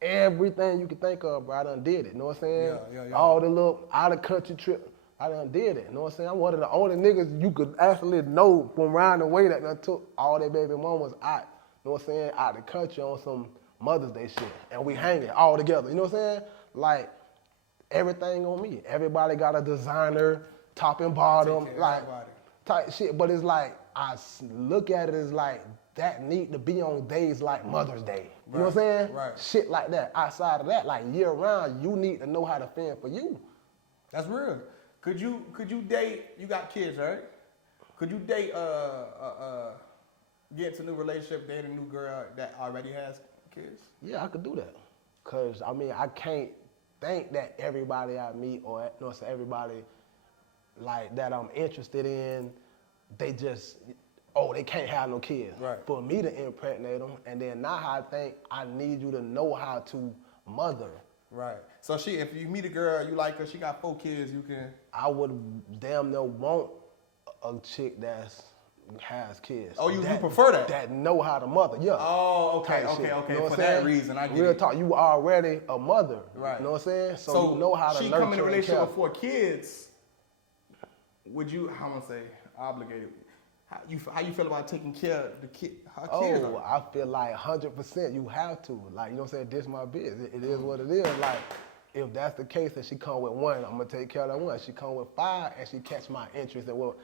everything you could think of, bro, I done did it, you know what I'm saying? Yeah. All the little out of country trip, I done did it, you know what I'm saying? I'm one of the only niggas you could actually know from around the way that done took all their baby mamas out, you know what I'm saying, out the country on some Mother's Day shit, and we hanging all together, you know what I'm saying? Like, everything on me. Everybody got a designer, top and bottom, like, type shit, but it's like, I look at it as like, that need to be on days like Mother's Day. You know what I'm saying? Right. Shit like that. Outside of that, like year round, you need to know how to fend for you. That's real. Could you date, you got kids, right? Could you date, get into a new relationship, date a new girl that already has kids? Yeah, I could do that. Cause I mean, I can't think that everybody I meet or you know, so everybody like that I'm interested in, they just, they can't have no kids. Right. For me to impregnate them, and then now I think I need you to know how to mother. Right. So if you meet a girl, you like her, she got 4 kids, you can. I would damn near want a chick that's has kids. Oh, you prefer that? That know how to mother, yeah. Oh, okay. You know For that reason, I get Real it. talk, you already a mother. Right. You know what I'm saying? So you know how to she nurture come in a and relationship care. with 4 kids, would you, how am I gonna say, obligated? How you feel about taking care of her kids? Oh, I feel like 100% you have to. Like, you know what I'm saying? This my business. It is what it is. Like, if that's the case and she come with 1, I'm gonna take care of that 1. She come with 5 and she catch my interest, and well,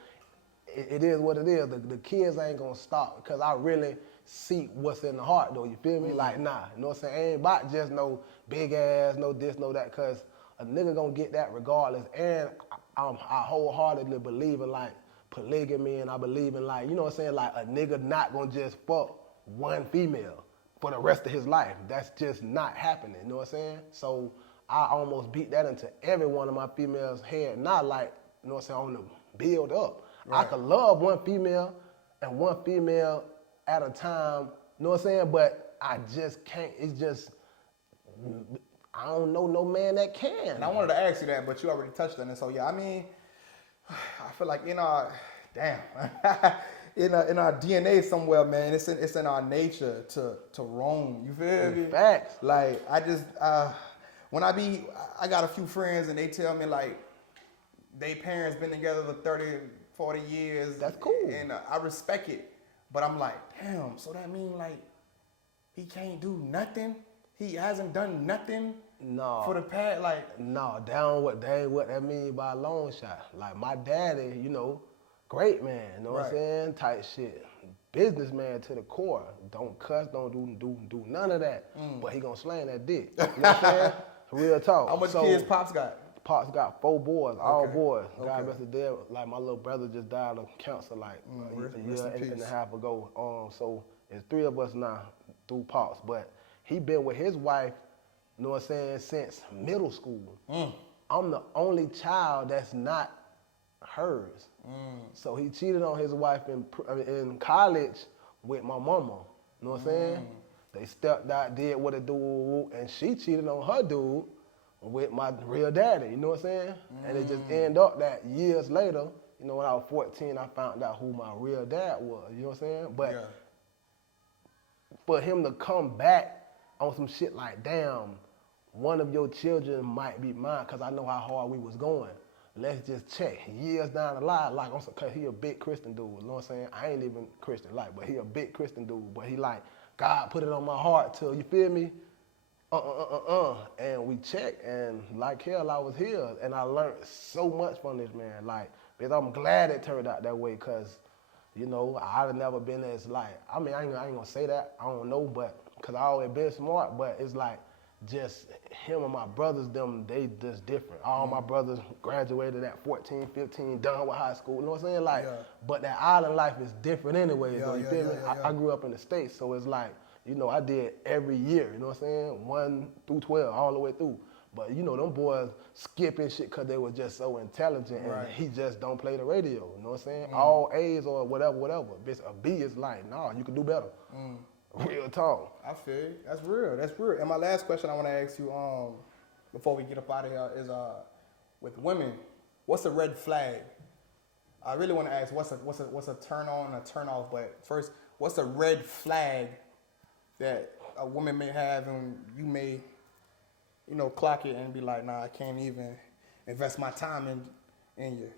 it is what it is. The kids ain't gonna stop because I really see what's in the heart though, you feel me? Like, nah, you know what I'm saying? Ain't about just no big ass, no this, no that, cause a nigga gonna get that regardless. And I wholeheartedly believe in like polygamy, and I believe in like, you know what I'm saying? Like a nigga not gonna just fuck 1 female for the rest of his life. That's just not happening, you know what I'm saying? So I almost beat that into every one of my females' head, not like, you know what I'm saying, on the build up. Right. I could love 1 female and 1 female at a time, you know what I'm saying? But I just can't, it's just, I don't know no man that can. And I wanted to ask you that, but you already touched on it. So yeah, I mean, I feel like in our in our DNA somewhere, man, it's in our nature to roam. You feel me? Facts. Like I just when I got a few friends and they tell me like they parents been together for 30, 40 years. That's cool. And I respect it, but I'm like, damn. So that mean like he can't do nothing? He hasn't done nothing. No. For the past, like. No, that ain't what that mean by a long shot. Like my daddy, you know, great man, you know what I'm saying? Tight shit. Businessman to the core. Don't cuss, don't do none of that. But he gonna slang that dick. You know what I'm saying? Real talk. How much kids Pops got? Pops got 4 boys, all boys. Okay. God bless his dead. Like my little brother just died of cancer like a year and a half ago. So it's 3 of us now through Pops. But he been with his wife, you know what I'm saying, since middle school. I'm the only child that's not hers. So he cheated on his wife in college with my mama. You know what I'm saying? They stepped out, did what it do, and she cheated on her dude with my real daddy. You know what I'm saying? And it just ended up that years later, you know, when I was 14, I found out who my real dad was. You know what I'm saying? But for him to come back on some shit like, damn, one of your children might be mine because I know how hard we was going. Let's just check. Years down the line, like, cause he a big Christian dude, you know what I'm saying? I ain't even Christian, like, but he a big Christian dude. But he like, God put it on my heart to, you feel me? And we checked, and like hell, I was here, and I learned so much from this man. Like, because I'm glad it turned out that way, cause, you know, I'd have never been as like, I mean, I ain't gonna say that, I don't know, but, cause I always been smart, but it's like, just him and my brothers, they just different. All my brothers graduated at 14, 15, done with high school, you know what I'm saying? Like, but that island life is different anyway, though, you feel me? I grew up in the States, so it's like, you know, I did every year, you know what I'm saying? 1 through 12, all the way through. But, you know, them boys skipping shit because they were just so intelligent, and he just don't play the radio, you know what I'm saying? All A's or whatever. Bitch, a B is like, nah, you can do better. Real talk. I feel you. That's real. And my last question I want to ask you, before we get up out of here, is with women, what's a red flag? I really want to ask what's a turn on, a turn off. But first, what's a red flag that a woman may have, and you may, you know, clock it and be like, nah, I can't even invest my time in you.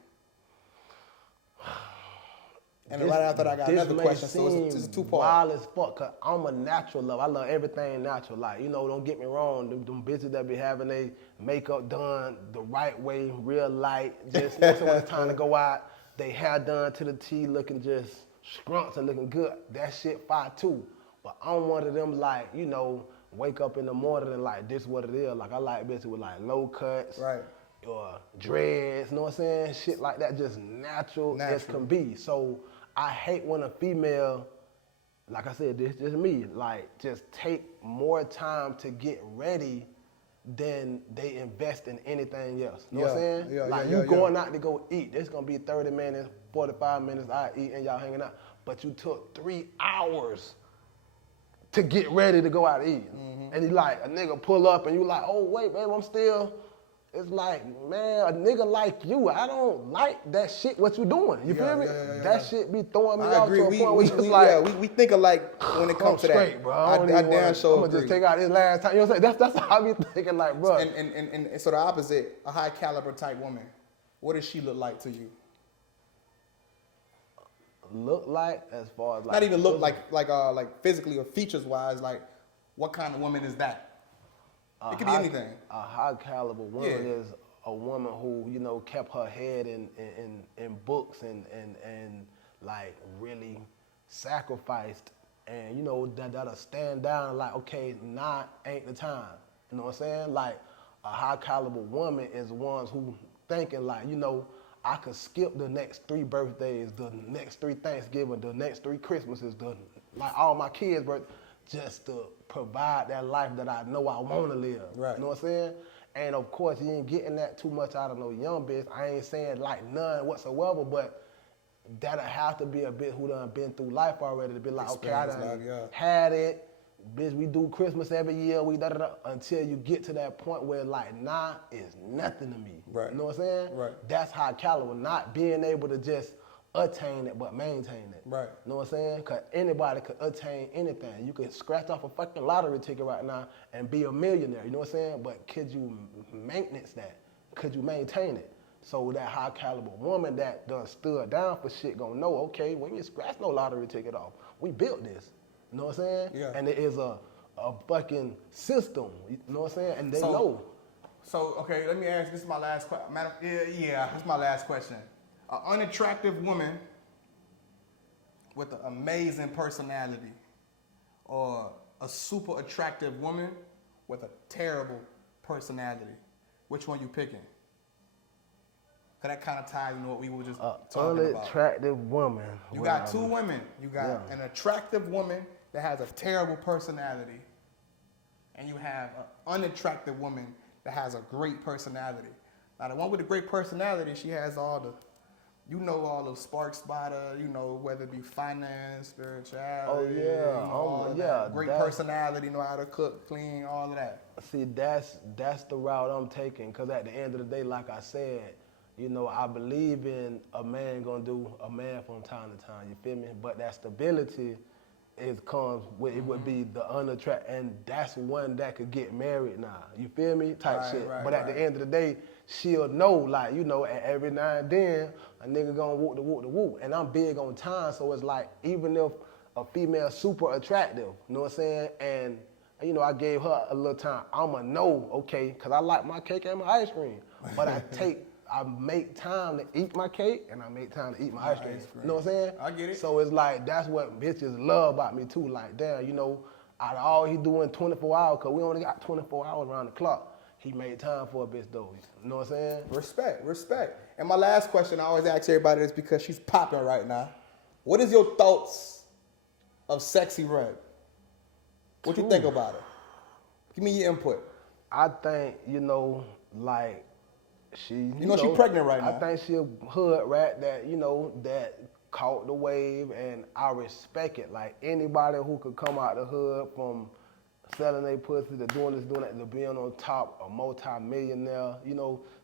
And right after that, I got another question, so it's a 2-part. Wild as fuck, cause I'm a natural lover. I love everything natural. Like, you know, don't get me wrong, them bitches that be having their makeup done the right way, real light, just when it's time to go out, they hair done to the T, looking just scrumped and looking good. That shit fire too. But I'm one of them, like, you know, wake up in the morning and like, this what it is. Like, I like bitches with like low cuts. Right. Or dreads, you know what I'm saying? Shit like that, just natural as can be. So I hate when a female, like I said, this just me, like just take more time to get ready than they invest in anything else. You know what I'm saying? Like you going out to go eat, it's gonna be 30 minutes, 45 minutes, I eat and y'all hanging out. But you took 3 hours to get ready to go out to eat. And you like, a nigga pull up and you like, oh wait, babe, I'm still. It's like, man, a nigga like you, I don't like that shit, what you doing. You feel me? That shit be throwing me off to a point where it's like, we think alike when it comes to that. Bro. I damn sure I'm gonna just take out this last time. You know what I'm saying? That's how I be thinking, like, bro. And so the opposite, a high caliber type woman, what does she look like to you? Look like, as far as like, not even look like physically or features wise, like what kind of woman is that? It could be anything. A high caliber woman is a woman who, you know, kept her head in books and like really sacrificed, and you know that'll stand down like, okay, nah, ain't the time. You know what I'm saying? Like a high caliber woman is ones who thinking like, you know, I could skip the next 3 birthdays, the next 3 Thanksgiving, the next 3 Christmases, like all my kids' birthdays, just to provide that life that I know I want to live. Right. You know what I'm saying? And of course, you ain't getting that too much out of no young bitch. I ain't saying like none whatsoever, but that'll have to be a bitch who done been through life already to be like, okay, I done had it, bitch, we do Christmas every year, we da-da-da, until you get to that point where like, nah, it's nothing to me. Right. You know what I'm saying? Right. That's high caliber, not being able to just attain it, but maintain it. Right. You know what I'm saying? Because anybody could attain anything. You could scratch off a fucking lottery ticket right now and be a millionaire, you know what I'm saying? But could you maintenance that? Could you maintain it? So that high caliber woman that done stood down for shit gonna know, okay, we ain't scratch no lottery ticket off. We built this. You know what I'm saying? Yeah. And it is a fucking system. You know what I'm saying? And they know. So, okay, let me ask, this is my last question. Yeah, this is my last question. An unattractive woman with an amazing personality or a super attractive woman with a terrible personality, which one you picking? Because that kind of ties into what we were just talking about. Unattractive woman. You got two women. You got an attractive woman that has a terrible personality, and you have an unattractive woman that has a great personality. Now, the one with the great personality, she has all the, all the sparks by the, whether it be finance, spirituality. Oh, yeah. Great personality, know how to cook, clean, all of that. See, that's the route I'm taking, because at the end of the day, like I said, I believe in a man gonna do a man from time to time, you feel me? But that stability comes with, it would be the unattractive, and that's one that could get married now, you feel me? Type shit. But at the end of the day, she'll know, like, every now and then, a nigga gonna whoop the whoop. And I'm big on time, so it's like, even if a female super attractive, you know what I'm saying? And, I gave her a little time, I'ma know, okay, because I like my cake and my ice cream. But I make time to eat my cake and I make time to eat my ice cream. You know what I'm saying? I get it. So it's like, that's what bitches love about me too. Like, damn, out of all he doing 24 hours, because we only got 24 hours around the clock, he made time for a bitch though. You know what I'm saying? Respect. And my last question, I always ask everybody this because she's popping right now. What is your thoughts of Sexy Red? What you think about her? Give me your input. I think, like, she pregnant right now. I think she a hood rat that, that caught the wave, and I respect it. Like, anybody who could come out the hood from selling their pussy to doing that, to being on top, a multi-millionaire,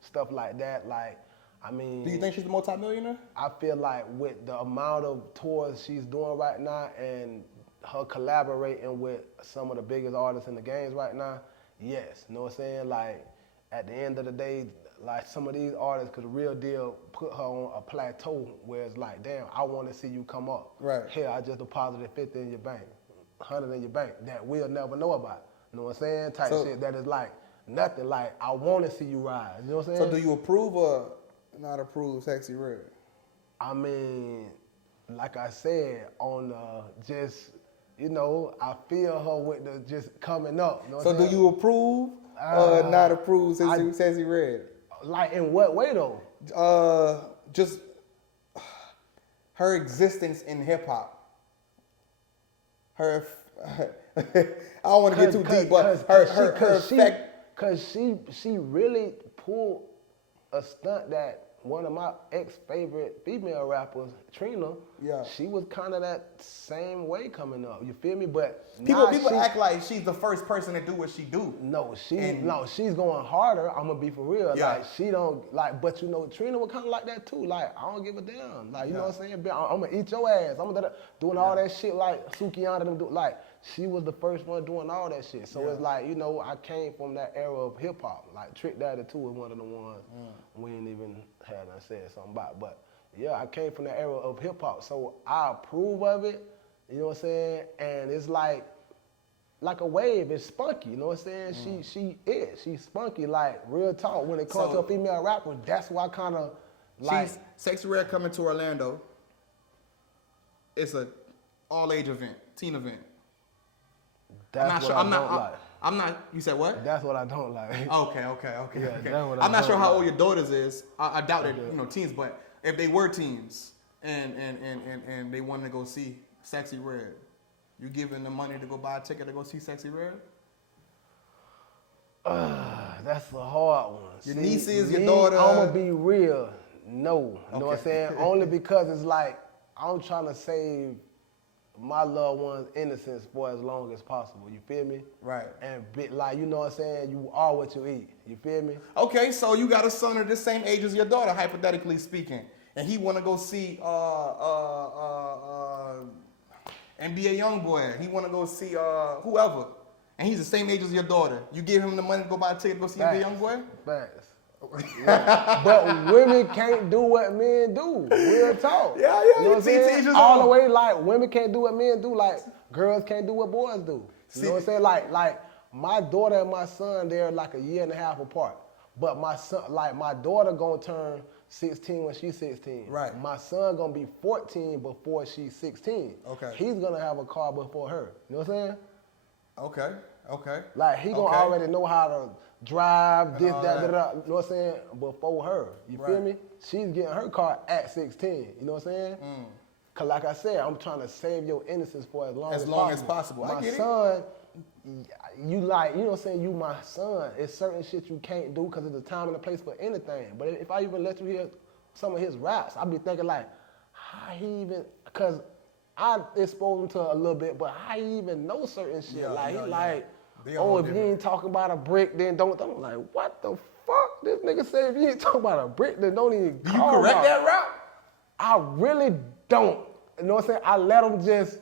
stuff like that. Like, I mean. Do you think she's a multi-millionaire? I feel like with the amount of tours she's doing right now and her collaborating with some of the biggest artists in the games right now, yes. You know what I'm saying? Like, at the end of the day, like, some of these artists could real deal put her on a plateau where it's like, damn, I want to see you come up. Right. Here, I just deposited 50 in your bank, 100 in your bank that we'll never know about. You know what I'm saying? Type shit that is like nothing. Like, I want to see you rise. You know what I'm saying? So do you approve or not approve Sexy Red? I mean, like I said, on just, I feel her with the just coming up. You know what I'm saying? Do you approve or not approve Sexy Red? Like, in what way though? Just her existence in hip hop. Her, I don't want to get too deep, but her effect. Cause she really pulled a stunt that one of my ex-favorite female rappers, Trina, she was kind of that same way coming up. You feel me? But people act like she's the first person to do what she do. No, she's going harder. I'm gonna be for real. Yeah. Like, she don't like, but Trina was kind of like that too. Like, I don't give a damn. Like, you know what I'm saying? I'm gonna eat your ass. I'm gonna doing all that shit like Sukiyana and them do. Like, she was the first one doing all that shit. So it's like, I came from that era of hip hop. Like, Trick Daddy too was one of the ones we ain't even had nothing said something about. But yeah, I came from that era of hip hop. So I approve of it. You know what I'm saying? And it's like a wave. It's spunky. You know what I'm saying? She's spunky. Like, real talk. When it comes to a female rapper, that's why I kind of like. Sexy Red coming to Orlando. It's a all age event, teen event. That's what I don't like. I'm not. You said what? That's what I don't like. Okay. Yeah, I'm not sure how old your daughters is. I doubt that teens, but if they were teens and they wanted to go see Sexy Red, you giving them money to go buy a ticket to go see Sexy Red? That's a hard one. Your nieces, your daughter. I'm gonna be real. No, you know what I'm saying? Only because it's like I'm trying to save my loved one's innocence for as long as possible. You feel me? Right. And like, you know what I'm saying? You are what you eat. You feel me? Okay, so you got a son of the same age as your daughter, hypothetically speaking, and he want to go see NBA YoungBoy. He want to go see whoever, and he's the same age as your daughter. You give him the money to go buy a ticket to go see NBA YoungBoy? Facts. Yeah. But women can't do what men do. Real talk. Yeah, You know what I'm saying? teachers All on. the way, like, women can't do what men do. Like, girls can't do what boys do. You know what I'm saying? Like my daughter and my son, they're like a year and a half apart. But my son, like, my daughter gonna turn 16 when she's 16. Right. My son gonna be 14 before she's 16. Okay. He's gonna have a car before her. You know what I'm saying? Okay. Like, he gonna Okay. already know how to drive, And this, all that, that. da, da, you know what I'm saying, before her. You feel Right. me? She's getting her car at 16. You know what I'm saying? Because like I said, I'm trying to save your innocence for as long as possible. I My get it. son, you like, you know what I'm saying, you my son. It's certain shit you can't do because it's a time and a place for anything. But if I even let you hear some of his raps, I be thinking like, how he even, because I exposed him to a little bit, but how he even know certain shit? Yeah, like, yeah, he yeah. like, They oh, all if you different. ain't talking about a brick, then don't. I'm like, what the fuck? This nigga say if you ain't talking about a brick, then don't even Do you call correct out. that rap? I really don't. You know what I'm saying? I let him just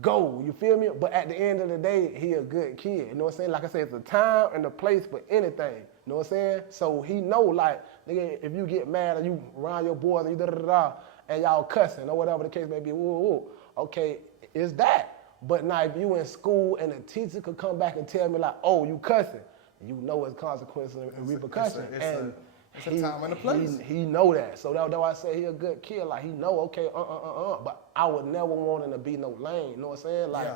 go. You feel me? But at the end of the day, he a good kid. You know what I'm saying? Like I said, it's a time and a place for anything. You know what I'm saying? So he know, like, nigga, if you get mad and you around your boys and you da-da-da-da, and y'all cussing or whatever the case may be, woo, okay, it's that. But now if you in school and a teacher could come back and tell me like, oh, you cussing, you know it's consequences and repercussions. It's a time and a place. He know that. So that's why I say he a good kid. Like, he know, okay, But I would never want him to be no lame. You know what I'm saying? Like,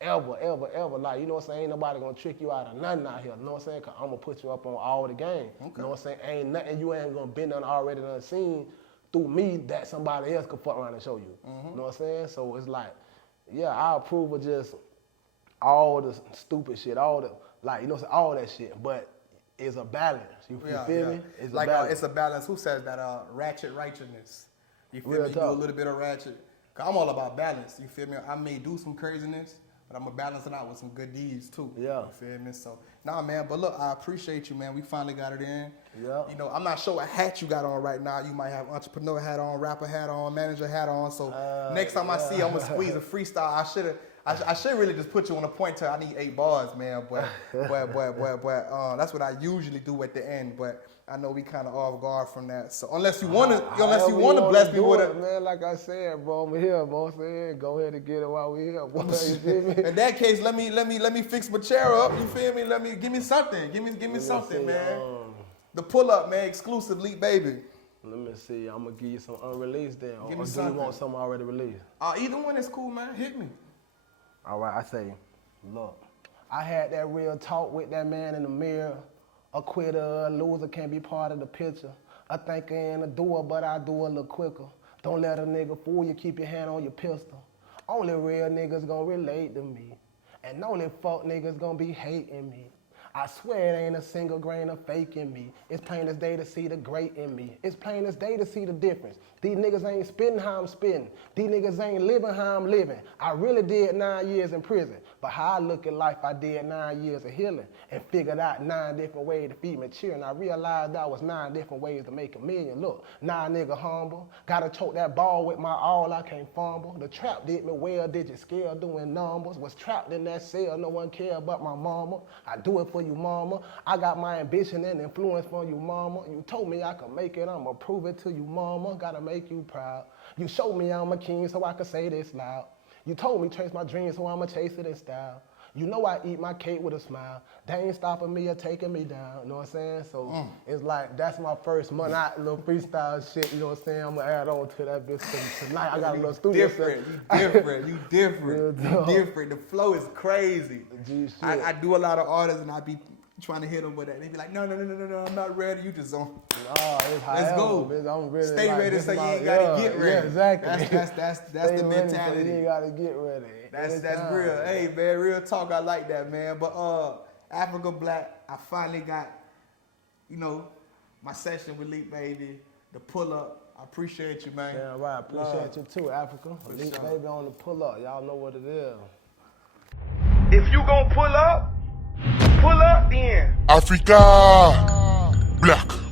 ever. Like, you know what I'm saying? Ain't nobody gonna trick you out of nothing out here. You know what I'm saying? Because I'm gonna put you up on all the game. Okay. You know what I'm saying? Ain't nothing you ain't gonna been done already done seen through me that somebody else could fuck around and show you. You know what I'm saying? So it's like, yeah, I approve of just all the stupid shit, all the, like, you know what I'm saying? All that shit. But it's a balance. You feel me? It's like a balance. it's a balance. Who says that? Ratchet righteousness. You feel Real me? You do talk. a little bit of ratchet. Cause I'm all about balance. You feel me? I may do some craziness, but I'm gonna balance it out with some good deeds too. Yeah. You feel me? So nah, man. But look, I appreciate you, man. We finally got it in. Yeah. You know, I'm not sure what hat you got on right now. You might have entrepreneur hat on, rapper hat on, manager hat on. So next time I see you, I'm gonna squeeze a freestyle. I should really just put you on a pointer. I need 8 bars, man. But that's what I usually do at the end. But I know we kind of off guard from that. So unless you wanna bless me with it, man. Like I said, bro, I'm here, bro. Saying, go ahead and get it while we here, boy. You feel me? in that case, let me fix my chair up. You feel me? Give me something. Give me something, see, man. The pull up, man, exclusive Leap Baby. Let me see. I'm gonna give you some unreleased then. Give me or do something. you want something already released? Either one is cool, man. Hit me. All right, I say, look, I had that real talk with that man in the mirror. A quitter, a loser can't be part of the picture. A thinker and a doer, but I do a little quicker. Don't let a nigga fool you, keep your hand on your pistol. Only real niggas gonna relate to me. And only fuck niggas gonna be hating me. I swear it ain't a single grain of fake in me. It's plain as day to see the great in me. It's plain as day to see the difference. These niggas ain't spitting how I'm spitting. These niggas ain't living how I'm living. I really did 9 years in prison. But how I look at life, I did 9 years of healing and figured out 9 different ways to feed my children. I realized that was 9 different ways to make a million. Look, 9 nigga humble. Gotta choke that ball with my all, I can't fumble. The trap did me well, digit scale doing numbers. Was trapped in that cell, no one care about my mama. I do it for you, mama. I got my ambition and influence from you, mama. You told me I could make it, I'ma prove it to you, mama. Gotta make you proud. You showed me I'm a king so I could say this loud. You told me chase my dreams so I'ma chase it in style. You know I eat my cake with a smile. They ain't stopping me or taking me down, you know what I'm saying? So it's like, that's my first month out, little freestyle shit, you know what I'm saying? I'm gonna add on to that bitch tonight. I got a little studio Different. set. You different. Real talk. The flow is crazy. G shit. I do a lot of artists and I be trying to hit them with that. They be like, no, I'm not ready. You just on. Oh, it's Let's however, go. Bitch, I'm ready. Stay like, ready this so you my- ain't gotta yeah, get ready. Yeah, exactly. That's Stay the ready so mentality. you ain't gotta get ready. That's Anytime. real. Hey man, real talk. I like that, man. But AfricaBlack, I finally got, you know, my session with Leap Baby, the pull up. I appreciate you, man. Yeah, right. I appreciate you too, Africa. For Elite sure. baby on the pull up. Y'all know what it is. If you gon' pull up then. AfricaBlack.